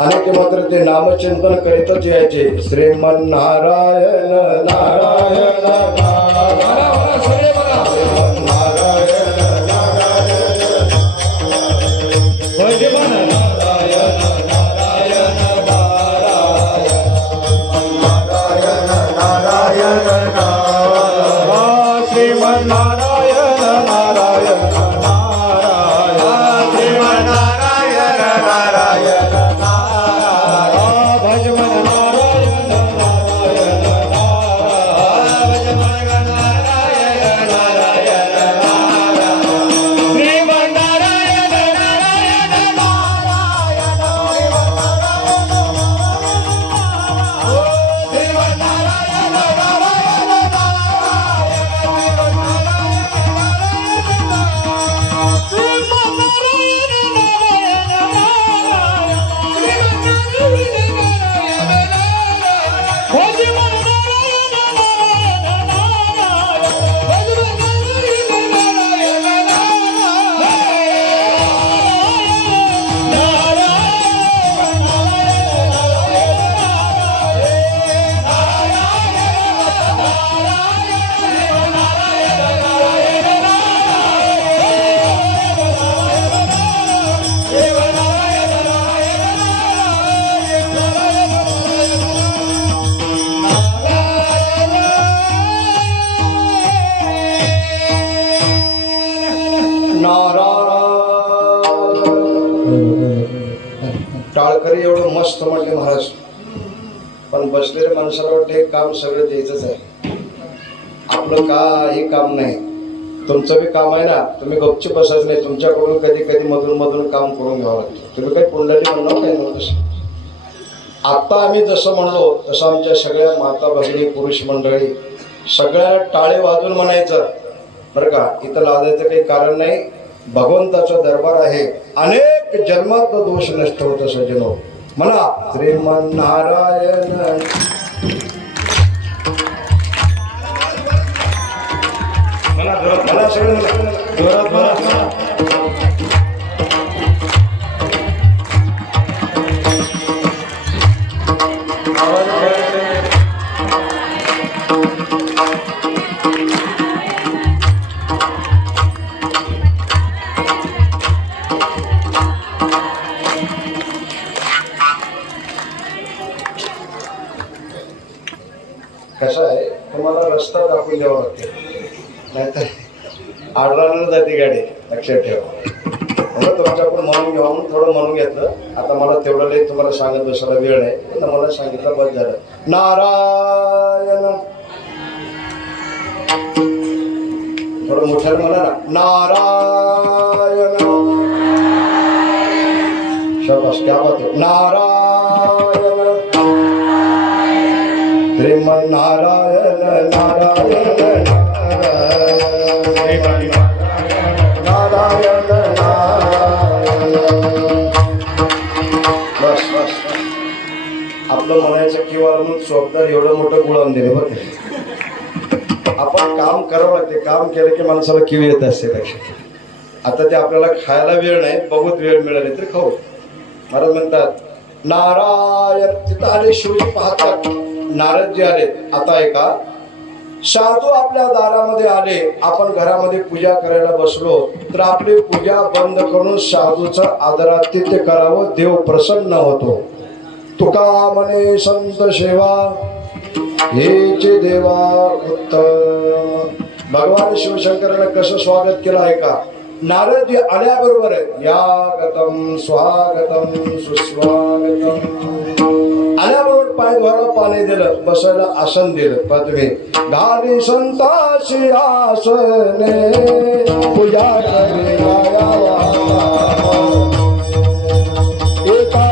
आणि ते मात्र ते नामचिंतन करीतच यायचे. श्रीमन्नारायण नारायण टाळकरी एवढं मस्त म्हटले महाराज. पण बसलेल्या माणसाला वाटतं हे काम सगळं द्यायचंच आहे. आपलं काही काम नाही. तुमचं बी काम आहे ना. तुम्ही गपचूप बसायचं नाही. तुमच्याकडून कधी कधी मधून मधून काम करून घ्यावं लागतं. तुम्ही काही पुंडली म्हणणार काही नव्हतं. आता आम्ही जसं म्हणलो तसं आमच्या सगळ्या माता भगिनी पुरुष मंडळी सगळ्या टाळे वाजून म्हणायचं बरं का. इथं लाजायचं काही कारण नाही. भगवंताचा दरबार आहे. अनेक जन्मात दोष नष्ट होत सज्जनो. म्हणा श्रीमन्नारायण मला सगळं जोरात म्हणा. कसं आहे तुम्हाला रस्ता दाखवून द्यावा लागते नाहीतर आडरानं जाते गाडी. लक्षात ठेवा. मला तुमच्याकडून म्हणून घ्यावं म्हणून थोडं म्हणून घेतलं. आता मला तेवढं लई तुम्हाला सांगत बसायला वेळ आहे. पण मला सांगितलं बस झालं. नारायण थोडं मोठ्यानं म्हणा ना. नारायण शाबाश क्या बात है. नारायण श्रीमन नारायण नारायण नारायण नारायण नारायण. बस बस आपलं म्हणायचं किंवा म्हणून स्वप्नात एवढं मोठं गुलाम दिले बरं का. आपण काम करावं लागते, काम केलं की माणसाला किव येत असते लक्षात. आता ते आपल्याला खायला वेळ नाही, बघूत वेळ मिळाली तर खाऊ. महाराज म्हणतात नारायण. तिथं आले शिवजी पाहतात नारदजी आले. आता ऐका, साधू आपल्या दारामध्ये आले, आपण घरामध्ये पूजा करायला बसलो तर आपली पूजा बंद करून साधूचं आदरातिथ्य करावं, देव प्रसन्न होतो. तुका म्हणे संत सेवा हेचे देवा उत्तम. भगवान शिवशंकराने कसं स्वागत केलं आहे का. नारदजी आल्याबरोबर या गतम स्वागतम सुस्वागतम. आल्याबरोबर पाय धुवायला पाणी दिलं, बसायला आसन दिलं. पदवी घाली संताशी आसने पूजा करे गायावा. एका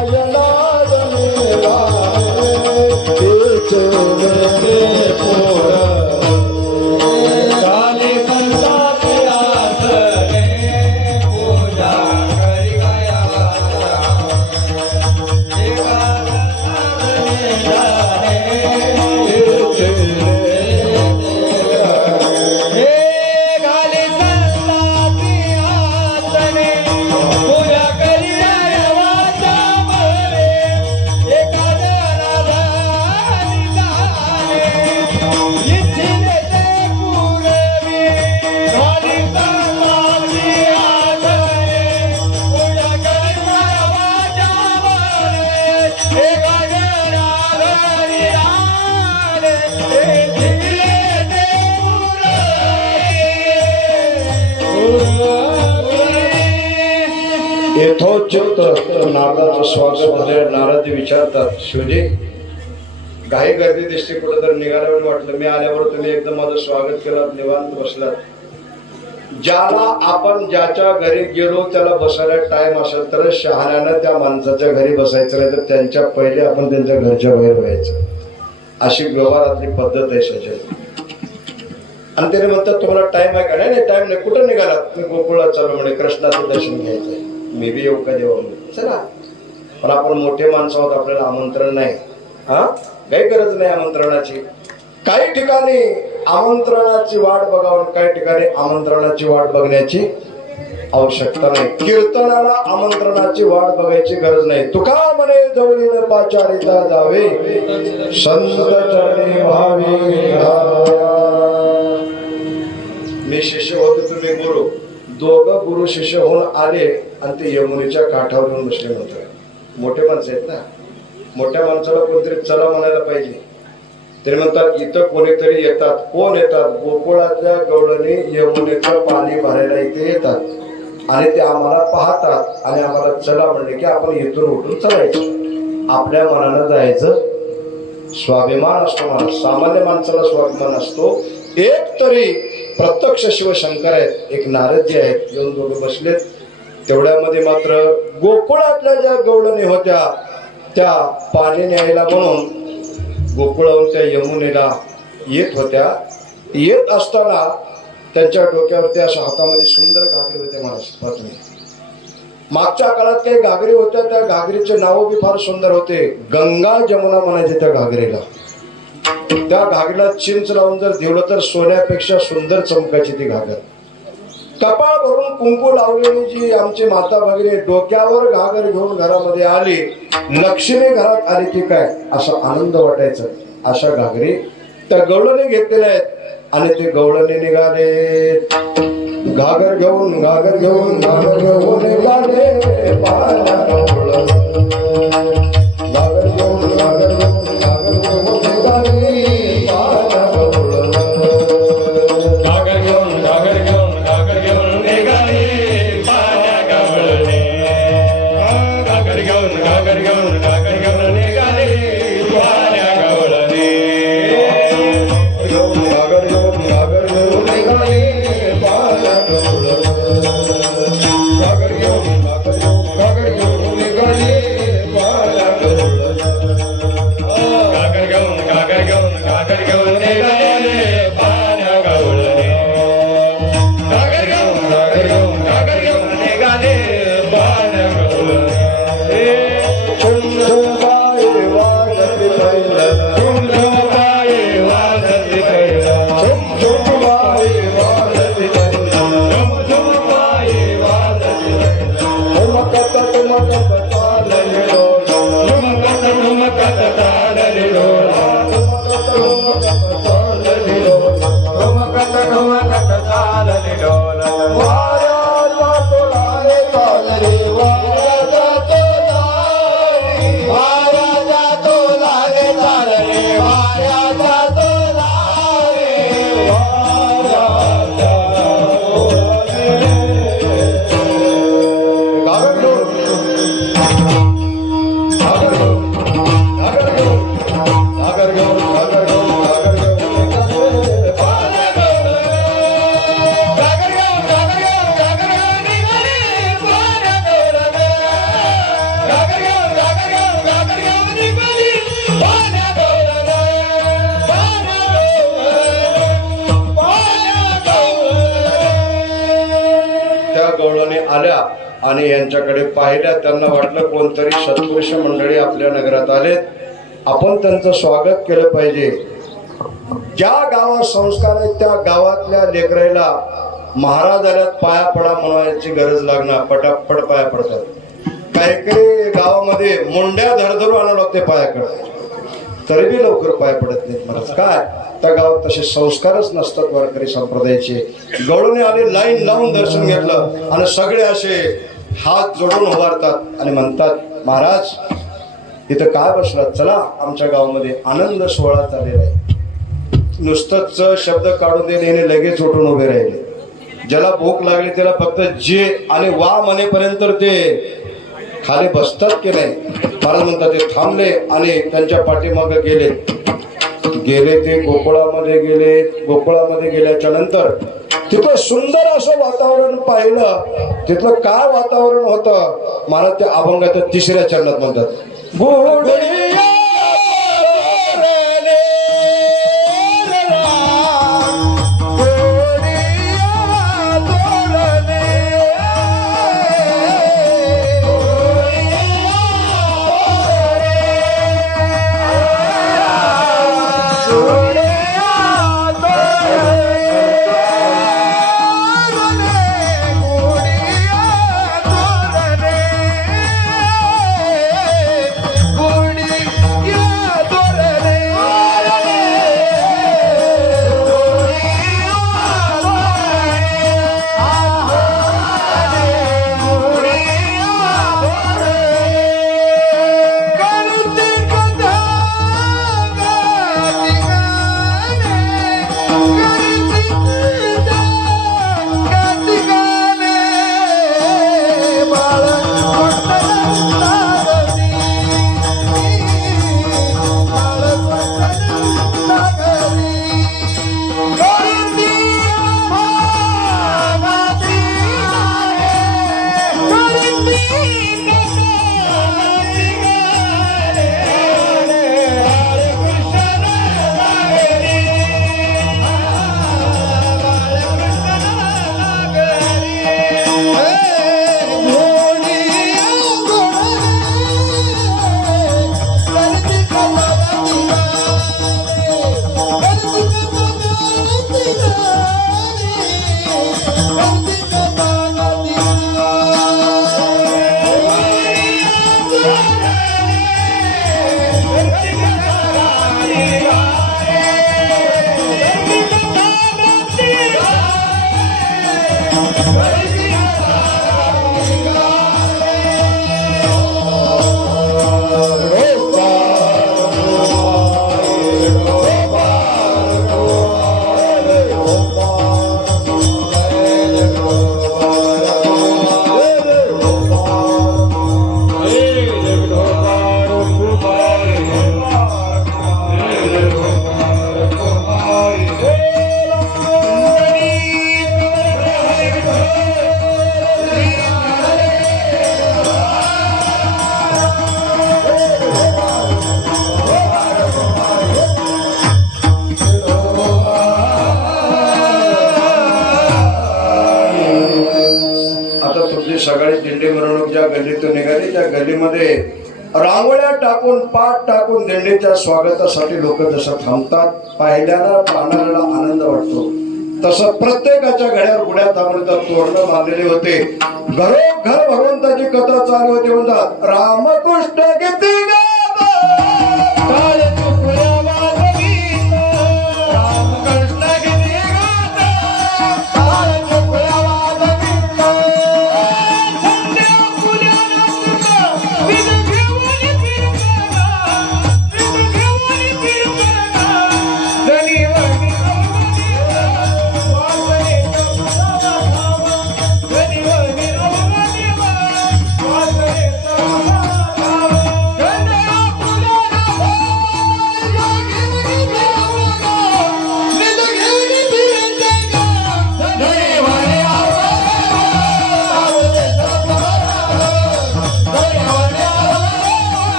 यथोचित नारदाचं स्वागत झालं. नारद विचारतात शिवजी घाई गर्दी दिसते, कुठं तर निघाल्यावर वाटलं. मी आल्यावर तुम्ही एकदम माझं स्वागत केलं, निवांत बसलात. ज्याला आपण ज्याच्या घरी गेलो त्याला बसायला टाइम असेल तर शहाण्यानं त्या माणसाच्या घरी बसायचं, नाही तर त्यांच्या पहिले आपण त्यांच्या घरच्या बाहेर व्हायचं. अशी व्यवहारातली पद्धत आहे सजन. आणि त्याने म्हणतात तुम्हाला टाइम आहे का. नाही टाइम नाही. कुठं निघालात. मी गोकुळात चालू म्हणे, कृष्णाचं दर्शन घ्यायचंय. मी बी येऊ का देवा चला. पण आपण मोठे माणसं आहोत, आपल्याला आमंत्रण नाही. हा काही गरज नाही आमंत्रणाची. काही ठिकाणी आमंत्रणाची वाट बघावं, काही ठिकाणी आमंत्रणाची वाट बघण्याची आवश्यकता नाही. कीर्तनाला आमंत्रणाची वाट बघायची गरज नाही. तुका म्हणे जवळील पाचारिता जावे संत चरणी व्हावे. मी शिष्य होतो, तुम्ही गुरु. दोघं गुरु शिष्य होऊन आले आणि ते यमुनेच्या काठावर येऊन बसले. नव्हते मोठे माणसं आहेत ना. मोठ्या माणसाला कोणतरी चला म्हणायला पाहिजे. तरी म्हणतात इथं कोणीतरी येतात. कोण येतात. गोकुळातल्या गवळणी यमुनेचं पाणी भरायला इथे येतात आणि ते आम्हाला पाहतात आणि आम्हाला चला म्हणले की आपण इथून उठून चालायचं. आपल्या मनानं जायचं. स्वाभिमान असतो माणूस. सामान्य माणसाला स्वाभिमान असतो. एक तरी प्रत्यक्ष शिवशंकर आहेत, एक नारदजी आहेत, येऊन दोघं बसलेत. तेवढ्यामध्ये मात्र गोकुळातल्या ज्या गवळणी होत्या त्या पाणी न्यायला म्हणून गोकुळाहून त्या यमुनेला येत होत्या. येत असताना त्यांच्या डोक्यावरती अशा हातामध्ये सुंदर घागरी होते. महाराज मागच्या काळात काही घागरी होत्या, त्या घागरीचे नाव बी फार सुंदर होते. गंगा जमुना म्हणायचे त्या घागरीला. त्या घागरीला चिंच लावून जर दिवलं तर सोन्यापेक्षा सुंदर चमकायची ती घागर. कपाळ भरून कुंकू लावलेली जी आमची माता भगिनी डोक्यावर घागर घेऊन घरामध्ये आली. लक्ष्मी घरात आली की काय असा आनंद वाटायचा. अशा घागरी त्या गवळणी घेतलेल्या आहेत आणि ते गवळणी निघाले. घागर घेऊन घागर घेऊन घागर घेऊन निघाले. घागर घेऊन घागर घेऊन घागर घेऊन निघाले. Hare ज्या गवळणी आल्या आणि यांच्याकडे पाहिल्या, त्यांना वाटलं कोणतरी सत्पुरुष मंडळी आपल्या नगरात आलेत, आपण त्यांचं स्वागत केलं पाहिजे. ज्या गावात संस्कार आहेत त्या गावातल्या लेकराला महाराज आल्यात पाया पडा म्हणायची गरज लागणार, पटापट पाया पडतात. काही काही गावामध्ये मुंड्या धरधरू आणावं लागते पायाकडे, तरी बी लवकर पाय पडत नाहीत महाराज. काय त्या गावात तसे संस्कारच नसतात वारकरी संप्रदायाचे. गवळणी आले, लाईन लावून दर्शन घेतलं आणि सगळे असे हात जोडून उभारतात आणि म्हणतात, महाराज इथं काय बसलात, चला आमच्या गावामध्ये आनंद सोहळा चाललेला आहे. नुसतंच शब्द काढून देणे लगेच उठून उभे राहिले. ज्याला भूक लागली त्याला फक्त जे आणि वा म्हणेपर्यंत ते खाली बसतात की नाही. महाराज म्हणतात ते थांबले आणि त्यांच्या पाठीमागे गेले. ते गोकुळामध्ये गेले. गोकुळामध्ये गेल्याच्या नंतर तिथं सुंदर असं वातावरण पाहिलं. तिथलं काय वातावरण होतं मला त्या अभंगाच्या तिसऱ्या चरणात म्हणतात, गोडीया सकाळी दिंडी मिरवणूक ज्या गल्लीतून निघाली त्या गल्लीमध्ये रांगोळ्या टाकून पाट टाकून दिंडीच्या स्वागतासाठी लोक जसं थांबतात, पाहिल्याला पाहणाऱ्याला आनंद वाटतो, तसं प्रत्येकाच्या घड्यावर गुड्या थांबण्याचा तोरण मारलेले होते. घरोघर भगवंताची कथा चालू होती. म्हणतात रामकृष्ण किती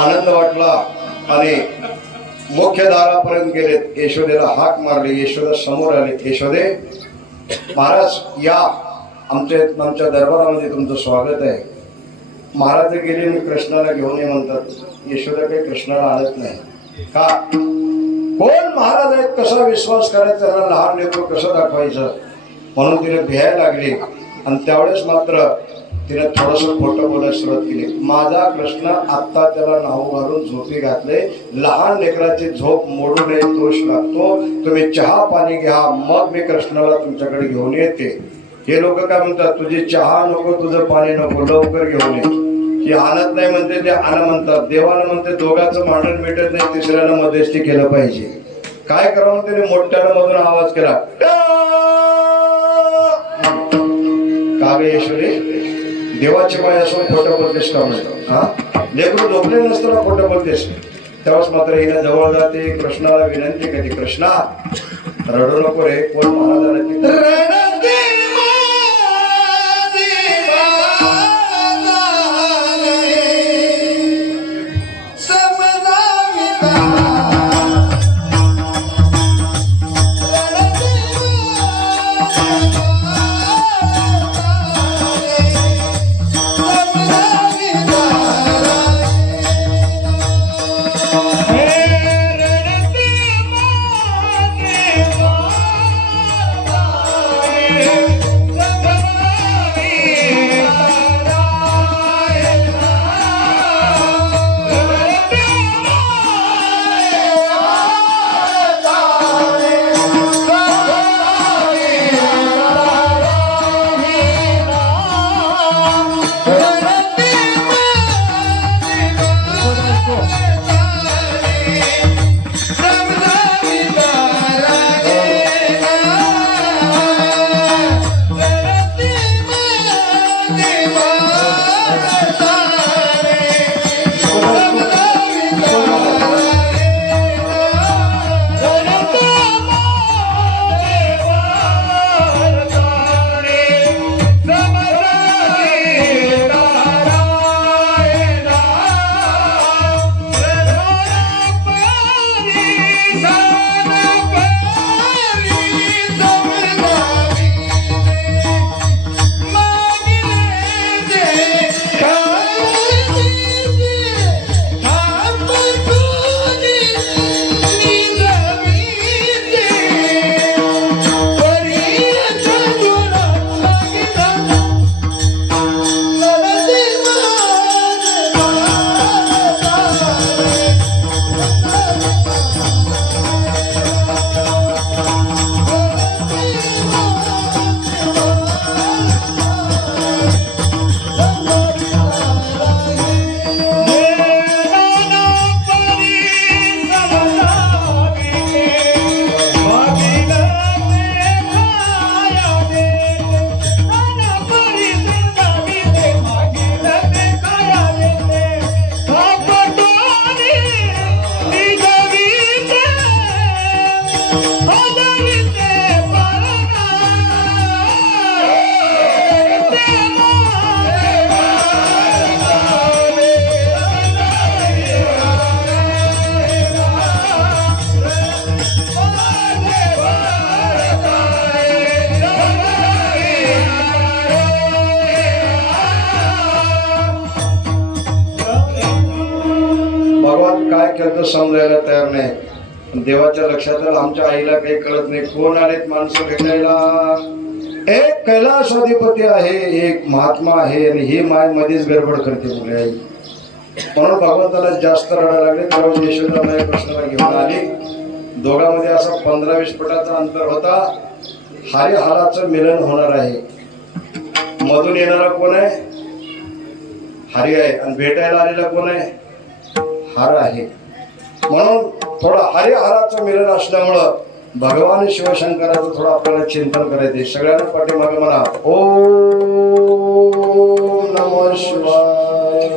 आनंद वाटला आणि मुख्य दारापर्यंत गेलेत. यशोदेला हाक मारली. यशोदा समोर आली. यशोदे महाराज या, आमच्या दरबारामध्ये तुमचं स्वागत आहे. महाराज गेले मी कृष्णाला घेऊन ये म्हणतात. यशोदा काही कृष्णाला आणत नाही. का? कोण महाराज आहेत, कसा विश्वास करायचा, त्यांना लहान लेकरू कसं दाखवायचं, म्हणून तिने भियायला लागली. आणि त्यावेळेस मात्र तिने थोडंसं खोटं बोलायला सुरुवात केली. माझा कृष्ण आत्ता त्याला नाव घालून झोपी घातले. लहान लेकराची झोप मोडू नये, दोष लागतो. तुम्ही चहा पाणी घ्या, मग मी कृष्णाला तुमच्याकडे घेऊन येते. हे लोक काय म्हणतात, तुझी चहा नको, तुझं पाणी नको, लवकर घेऊन ये. ही आणत नाही म्हणते, ते आण म्हणतात. देवानं म्हणते दोघांचं मांडण मिटत नाही, तिसऱ्यानं मध्यस्थी केलं पाहिजे. काय करावं, त्याने मोठ्यानं मधून आवाज केला. का गे यशोदे, देवाची माय असून खोटं बोलतेस का म्हणतो? हा, लेकरू झोपले नसताना खोटं बोलतेस. तेव्हाच मात्र हिने जवळ जाते, कृष्णाला विनंती करते. कृष्णा रडू नको रे. कोण महाराजांना काय केलं समजायला तयार नाही. देवाच्या लक्षात आलं, आमच्या आईला काही कळत नाही. कोण आलेत माणसं भेटायला? एक कैलासाधिपती आहे, एक महात्मा आहे, आणि ही माय मध्येच गडबड करते मुले आई. म्हणून भगवंताला जास्त रडायला लागले. तेव्हा यशोदा कृष्णाला घेऊन आली. दोघांमध्ये असा 15-20 फुटाचा अंतर होता. हरिहराचं मिलन होणार आहे. मधून येणारा कोण आहे? हरी आहे. आणि भेटायला आलेला कोण आहे? हर आहे. म्हणून थोडं हरिहराचं मिलन असल्यामुळं भगवान शिवशंकराचं थोडं आपल्याला चिंतन करायचे. सगळ्यांना पाठीमागे म्हणा, ओम नमः शिवाय.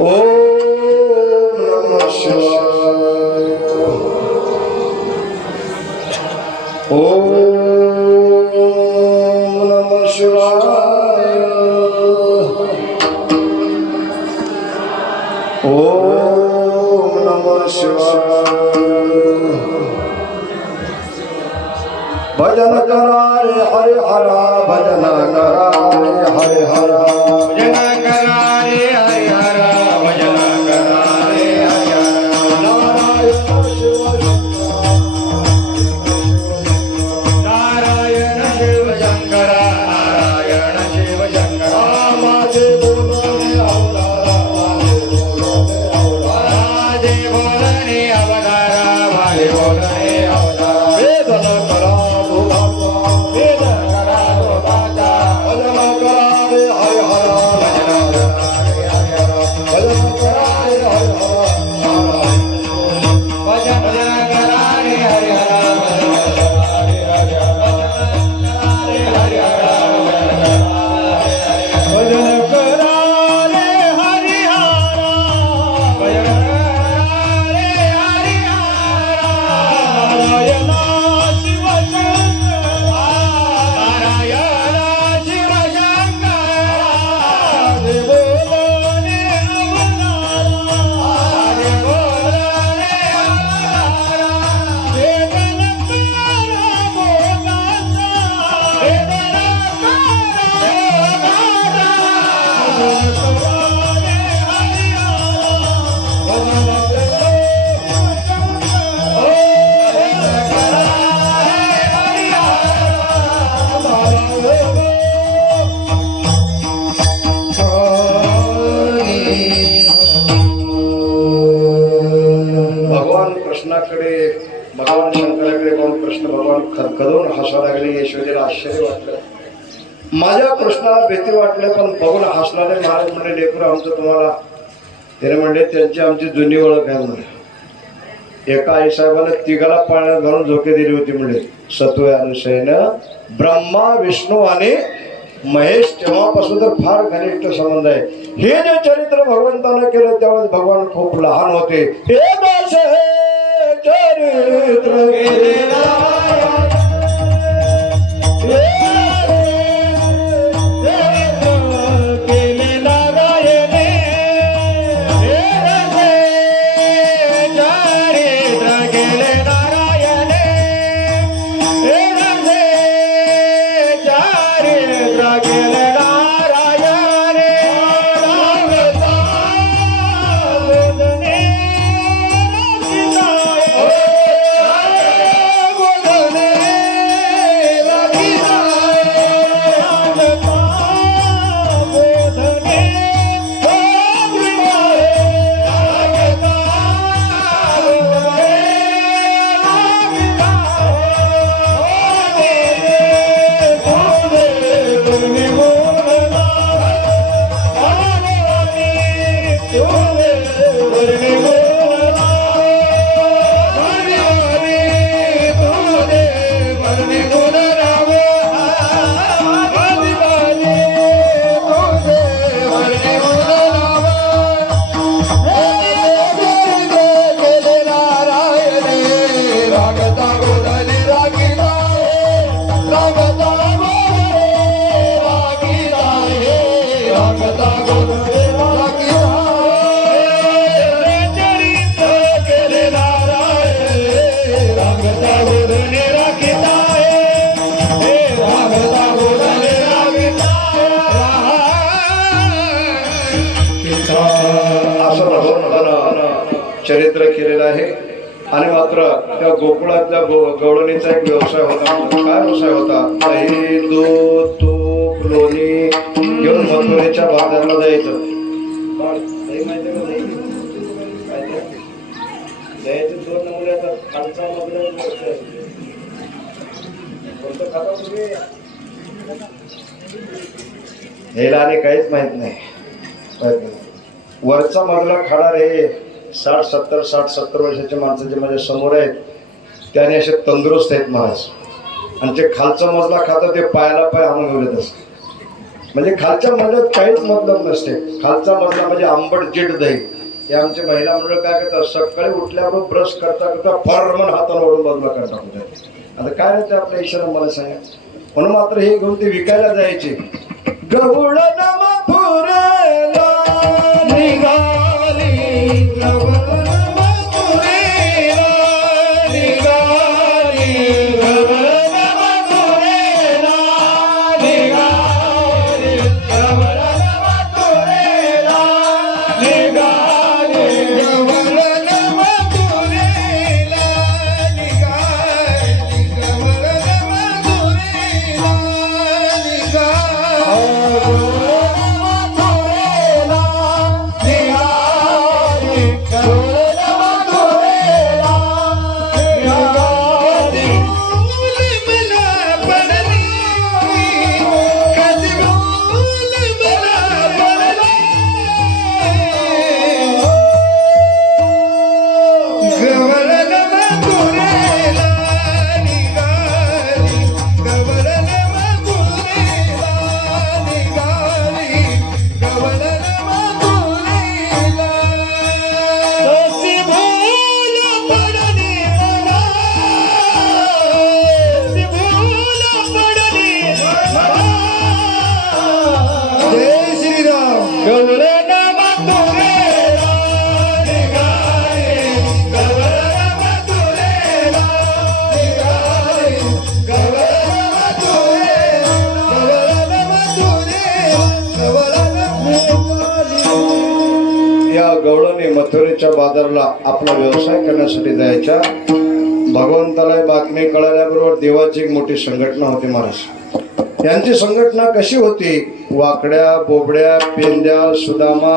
ओम नमः शिवाय. ओम नमः शिवाय. शिवाय भजन करा रे हरे हरा भजन करा रे हरे हरा भजन करा रे हरि हर भजन करा रे हरि हर नारायण शिव नारायण शिव शंकर नारायण शिव शंकर माझे बोलणे अवतारा माझे बोलणे अवतारा माझे बोलणे अवतारा वेदन करा भोगाचा वेदन करा भोगाचा भजन करा रे हरे हरा भजन करा रे हरि हर भजन करा रे हरे हरा भजन करा रे हरि हर भजन करा रे हरि हर भजन करा रे हरि हर भजन करा रे हरि हर नारायण शिव शंकर नारायण शिव शंकर बोलणे अवतारा बोलणे अवतारा वेदन करा भोगाचा वेदन भगवान कृष्णाकडे भगवान शंकराकडे पाहून कृष्ण भगवान खदखदून हसू लागले. यशोदेला आश्चर्य वाटलं. माझ्या कृष्णाला भीती वाटलं पण बघून हसणारे महाराज म्हणले लेकरू आमचं तुम्हाला त्याने म्हणले त्यांची आमची जुनी ओळख आहे म्हणले. एका आईसाहेबाला तिघाला पाण्यात घालून झोके दिली होती म्हणले सत्व अनुसयनं ब्रह्मा विष्णू आणि महेश तेव्हापासून तर फार घनिष्ठ संबंध आहे. हे जे चरित्र भगवंतानं केलं त्यावेळेस भगवान खूप लहान होते. हे दास हे चरित्र चरित्र केलेलं आहे. आणि मात्र त्या गोकुळातल्या गवळणीचा एक व्यवसाय होता. काय व्यवसाय होता? दही दूध तूप लोणी घेऊन मथुरेच्या बाजारला जायचं. दही माहिती का? दह्याचे दोन नमुने असतात. खालचा मधला कोणतं खाता तुम्ही? ह्याला आणि काहीच माहित नाही. वरचा मधला खाणार हे 60-70 वर्षाच्या माणसं जे माझ्या समोर आहेत त्याने असे तंदुरुस्त आहेत महाराज. आणि ते खालचा मजला खातं ते पायाला पाय आणून उलट असते. म्हणजे खालच्या मजल्यात काहीच मतलब नसते. खालचा मजला म्हणजे आंबट जीड दही. हे आमचे महिला मंडळ काय करतात, सकाळी उठल्यावर ब्रश करता करता फर्मन हाताला ओढून बाजूला करता कुठे. आता काय नाही ते आपल्या ईश्वरानं मला सांगा. म्हणून मात्र हे घेऊन ते विकायला जायचे. गवळ मथुरेला निघाली गवळ मथुरेला मथुरेच्या बाजारला आपला व्यवसाय करण्यासाठी जायच्या. भगवंताला बातमी कळाल्याबरोबर देवाची एक मोठी संघटना होती महाराज. यांची संघटना कशी होती? वाकड्या बोबड्या पेंद्या सुदामा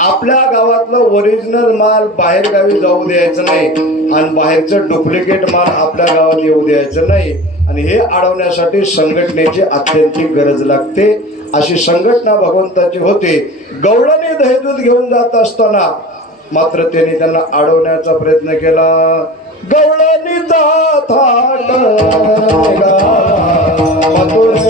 आपल्या गावातलं ओरिजिनल माल बाहेर गावी जाऊ द्यायचं नाही आणि बाहेरचं डुप्लिकेट माल आपल्या गावात येऊ द्यायचं नाही. आणि हे अडवण्यासाठी संघटनेची अत्यंत गरज लागते. अशी संघटना भगवंताची होती. गवळणी दहीदूध घेऊन जात असताना मात्र त्यांनी त्यांना अडवण्याचा प्रयत्न केला. गवळणीचा थाट मथुरे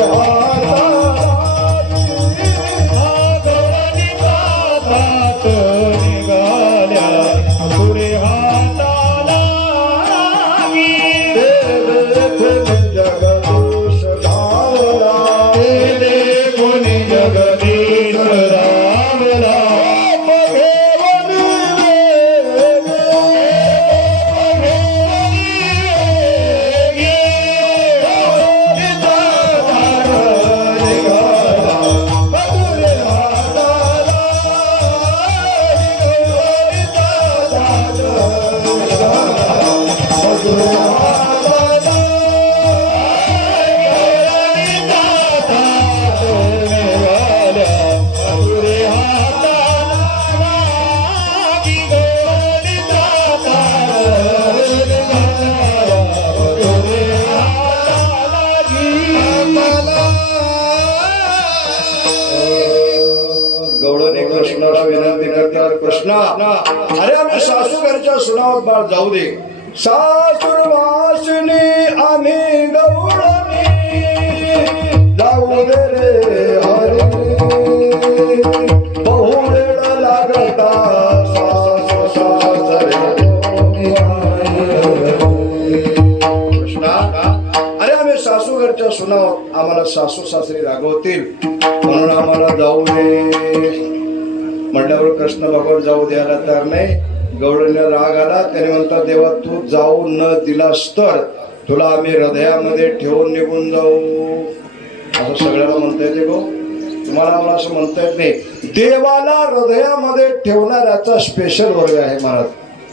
कृष्णाला विनंती करतात. कृष्णा अरे आम्ही सासू घरच्या सुनावत बाळ जाऊ दे. सासूरवासिनी आम्ही गवळणी जाऊ दे रे हरे बहुवेळ लागता सासू सासरे. कृष्णा अरे आम्ही सासू घरच्या सुनावत आम्हाला सासू सासरी रागवतील म्हणून आम्हाला जाऊ दे म्हटल्यावर कृष्ण भगवान जाऊ द्यायला तयार नाही. गवळणीला राग आला. त्याने म्हणतात देवा तू जाऊ न दिलास तर तुला आम्ही हृदयामध्ये ठेवून निघून जाऊ. असं सगळ्याला म्हणता येते गो. तुम्हाला मला असं म्हणता येत नाही. देवाला हृदयामध्ये ठेवणाऱ्याचा स्पेशल वर्ग आहे महाराज.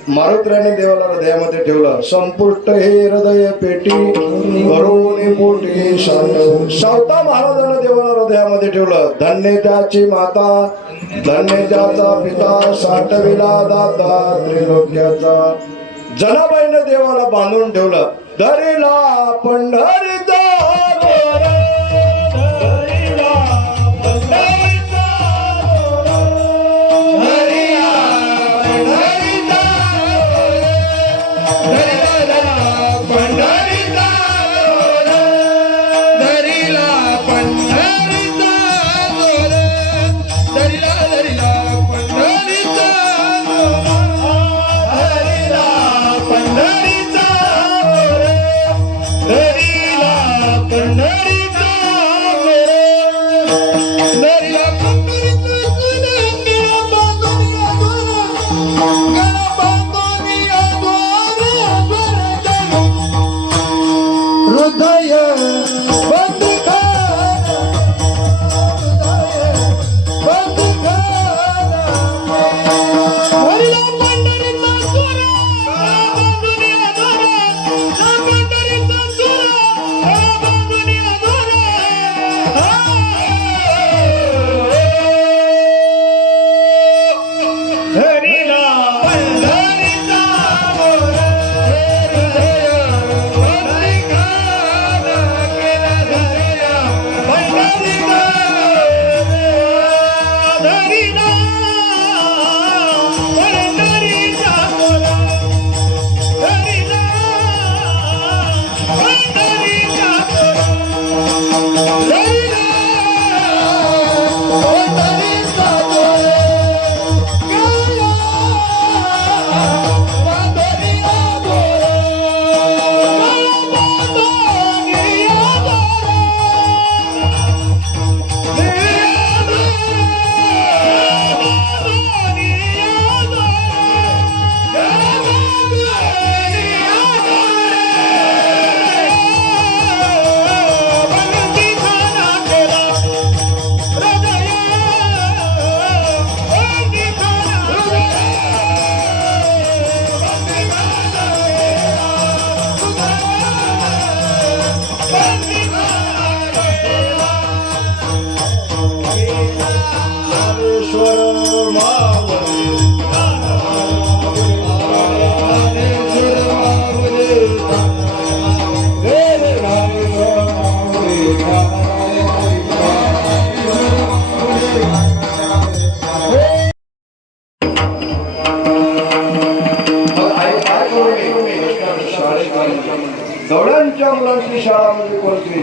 मारुतीने देवाला हृदयामध्ये ठेवलं. संपुष्ट हे हृदय पेटी करुणी पोटी सावता महाराजांना देवाला हृदयामध्ये ठेवलं. धन्य त्याची माता धन्य त्याचा पिता साठविला दाता त्रिलोक्याचा. जनाबाईने देवाला बांधून ठेवलं. धरिला पंढरीचा पंढरीचा ज्ञानेश्वर माऊली गवळ्यांच्या मुलांची शाळा म्हणजे कोणती?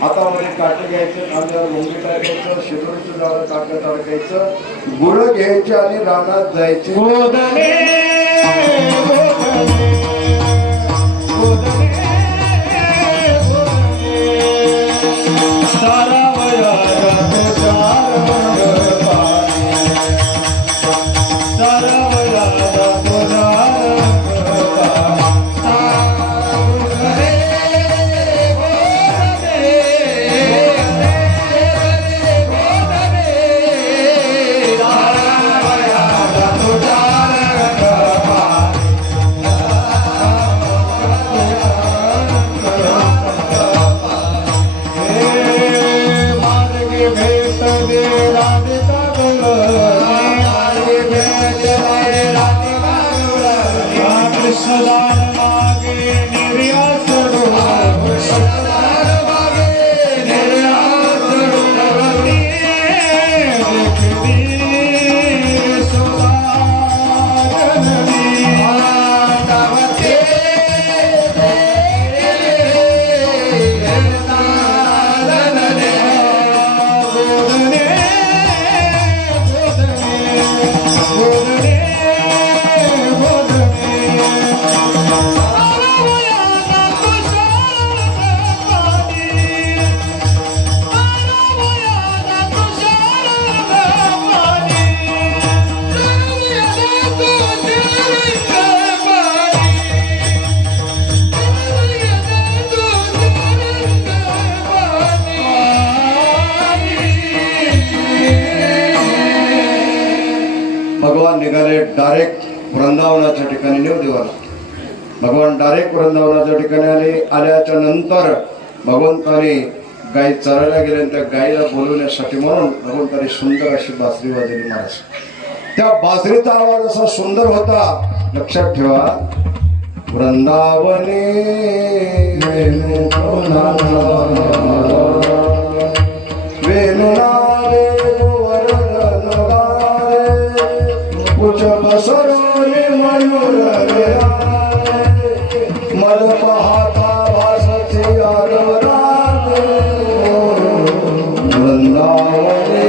हातामध्ये काटे घ्यायचं, खांद्यावर मुंगी टाकायचं, शिदोरीचं जाळं कागद अडकायचं, गुरं घ्यायचे आणि रानात जायचे. भगवान निघाले डायरेक्ट वृंदावनाच्या ठिकाणी देवाला. भगवान डायरेक्ट वृंदावनाच्या ठिकाणी आल्याच्या नंतर भगवंताने गाई चरायला गेले आणि त्या गाईला बोलवण्यासाठी म्हणून भगवंताने सुंदर अशी बासरी वाजवली महाराज. त्या बासरीचा आवाज असा सुंदर होता, लक्षात ठेवा. वृंदावने वेणुनारे कुछ बसरोने मयूर मल पाहता भासते आरवरात वृंदावने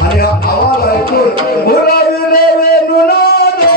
आणि हा आवाज ऐकून बोलाविले वेणुनादे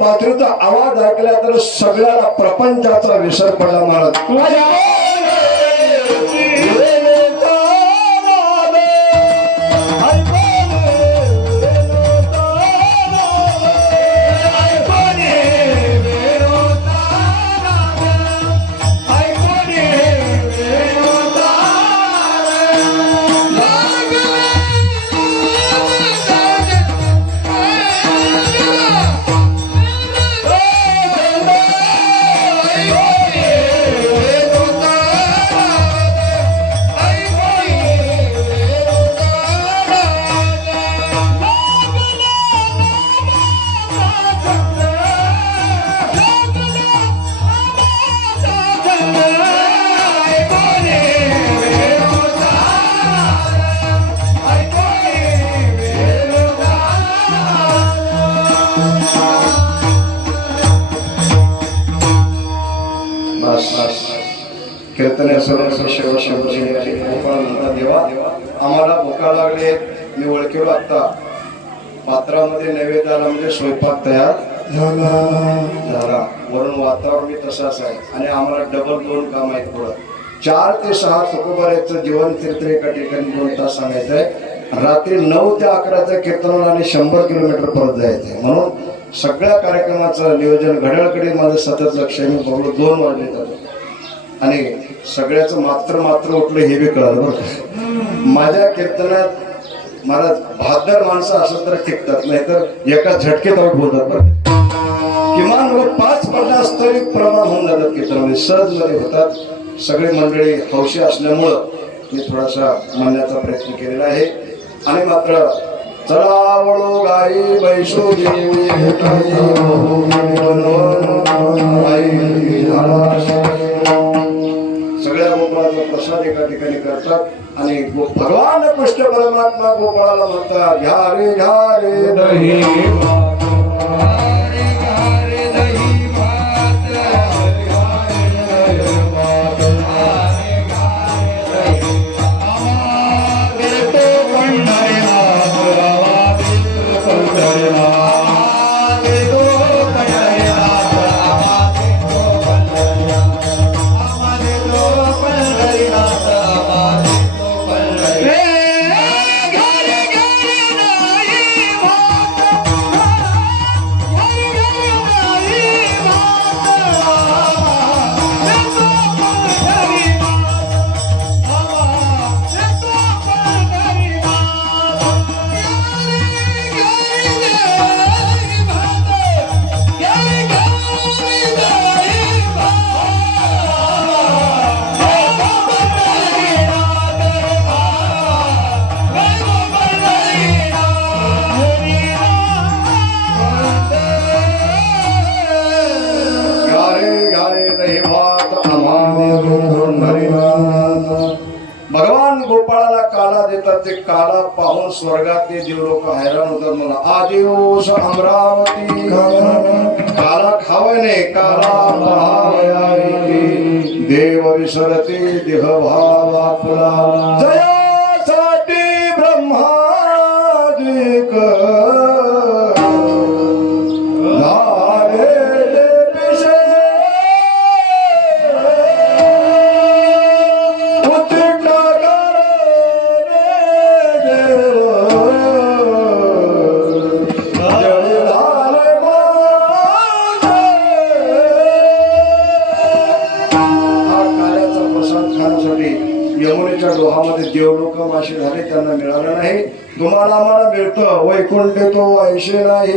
बासरीचा आवाज ऐकला तर सगळ्याला प्रपंचाचा विसर पडला महाराज. कीर्तने सर्व शिव शिवजी गोपाळ म्हणतात देवा आम्हाला भुका लागले. मी ओळखीलो आत्ता पात्रामध्ये नैवेद्याला म्हणजे स्वयंपाक तयार झाला. वरून वातावरण बी तसाच आहे आणि आम्हाला डबल 2 काम आहेत पुढं. 4 ते 6 तुकोबाऱ्याचं जीवन तीर्थ एका ठिकाणी 2 तास सांगायचं आहे. रात्री 9 ते 11चं कीर्तन आणि 100 किलोमीटर परत जायचं आहे. म्हणून सगळ्या कार्यक्रमाचं नियोजन घड्याळकडे माझं सतत लक्ष आहे. मी बघलो 2 वाजले जातो आणि सगळ्याचं मात्र उठलं हे बी कळालं बरं का. माझ्या कीर्तनात महाराज 72 माणसं असं तर टिकतात, नाहीतर एका झटकेत आऊट होतात बरं. किमान 5-50 तरी प्रमाण होऊन जातात कीर्तनामध्ये, सहजमध्ये होतात. सगळी मंडळी हौशी असल्यामुळं मी थोडासा म्हणण्याचा प्रयत्न केलेला आहे. आणि मात्र चला वळू गाई बैसू देवी भेटाई सगळ्या गोपाळाचा प्रसाद एका ठिकाणी करतात आणि भगवान कृष्ण परमात्मा गोपाळाला म्हणतात घ्या रे दही भगवान गोपाळाला काला देतात. ते काला पाहून स्वर्गातले देव लोक हैराण होतात. मला आदिवस अमरावती काला खावणे काला महावयारी देव विसरते देह भाव आपला जयासाठी ब्रह्मादिक यमुनेच्या डोहामध्ये देवलोक मासे झाले, त्यांना मिळालं नाही. तुम्हाला आम्हाला मिळतं वैकुंठ तो ऐशे नाही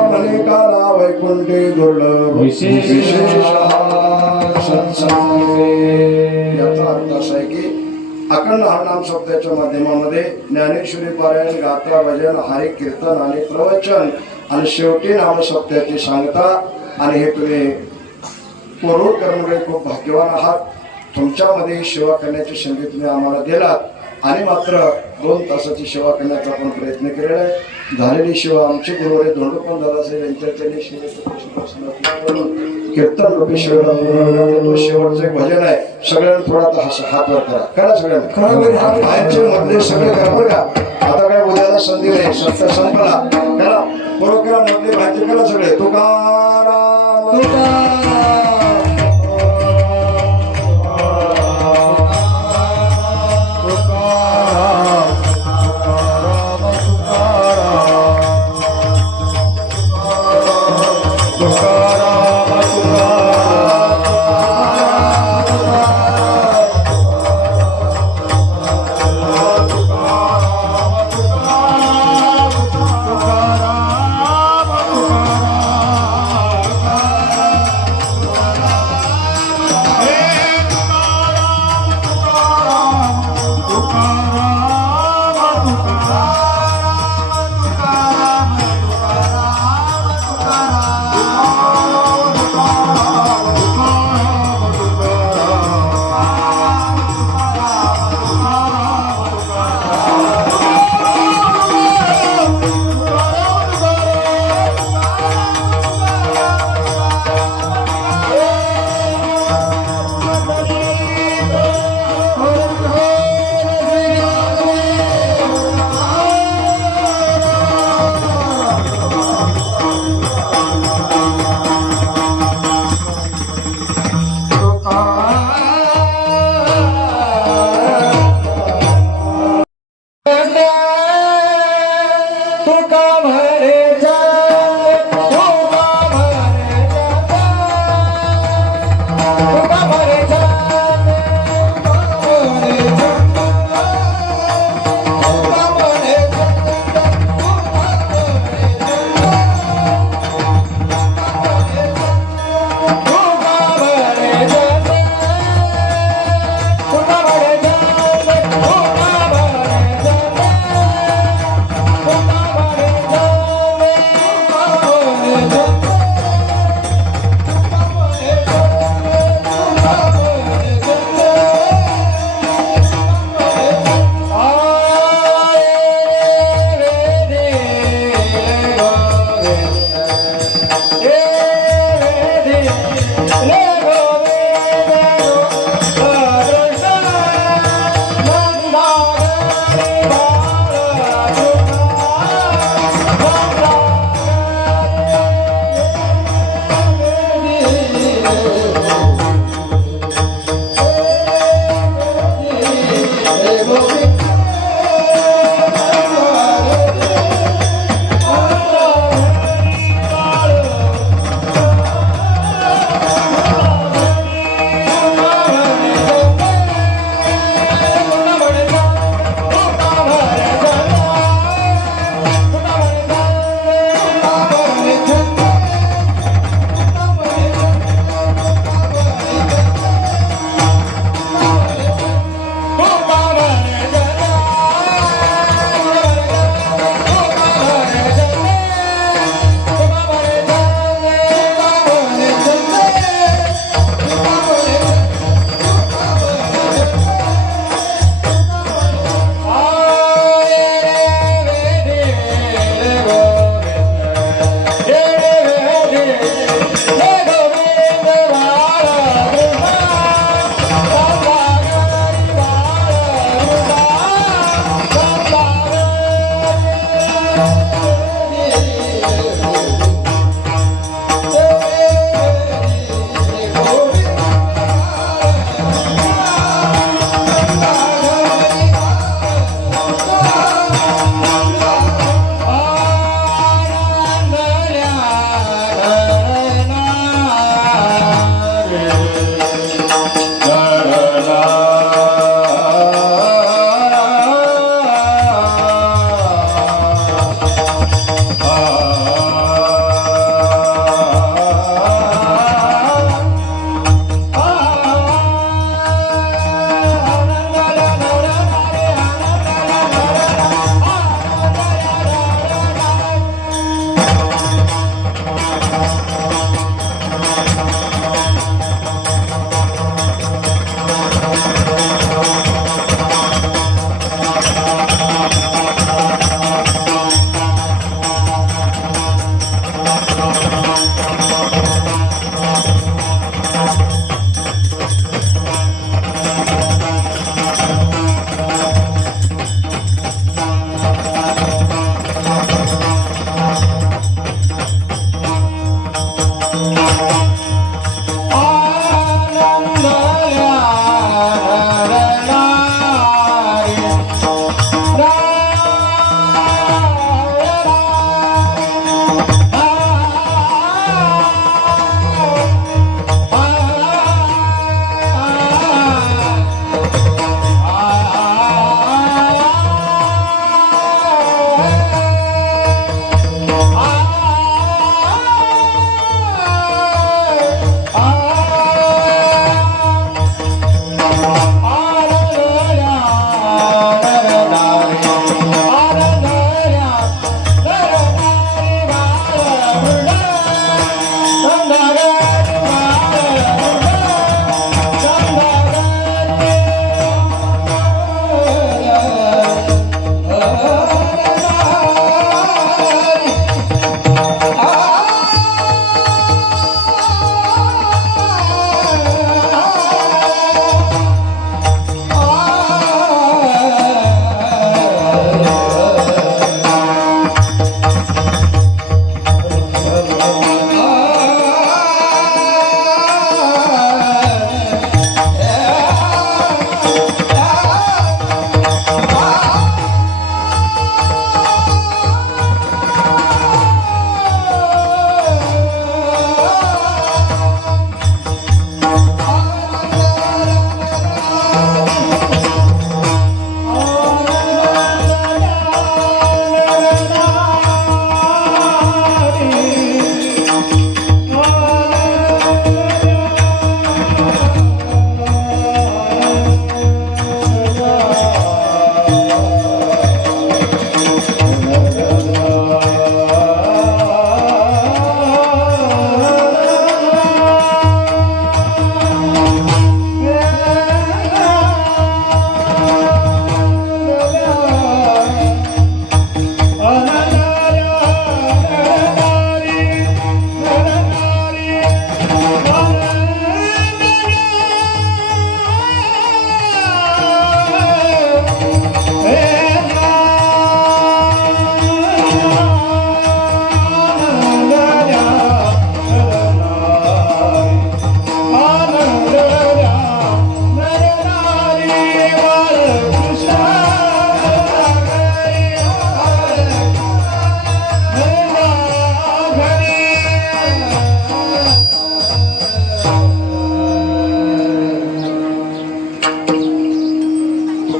म्हणे काला वैकुंठे दुर्लभ विशेष. याचा अर्थ असा आहे की अखंड हरनाम शब्दाच्या माध्यमामध्ये ज्ञानेश्वरी पारायण गाथा भजन हरी कीर्तन आणि प्रवचन आणि शेवटी नामशब्दाची सांगता. आणि हे तुम्ही कोरोड करणारे खूप भाग्यवान आहात. तुमच्यामध्ये सेवा करण्याची संधी तुम्ही आम्हाला दिलात आणि मात्र 2 तासाची सेवा करण्याचा आपण प्रयत्न केलेला आहे. झालेली सेवा आमचे गुरुवारी धोंडोपंत दादासाहेब यांच्याकडे कीर्तन रूपी सेवा तो शेवटचं एक भजन आहे. सगळ्यांना थोडा हात वर करा सगळ्यांना बाहेरचे मधले सगळे करा बरं का. आता काय उद्याला संधी नाही, सत्य संपला. करा बरोबर मधले बाहेरचे करा सगळे. तुकाराम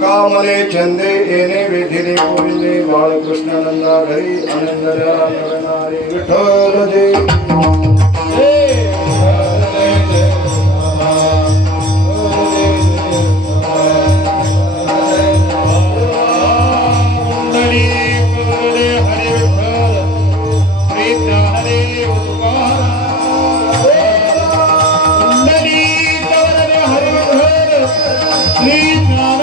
कामले चंदे येणे वेधिने गोविंदे बाळकृष्णानंदा घरी आनंदल्या नरनारी विठ्ठल जय Krishna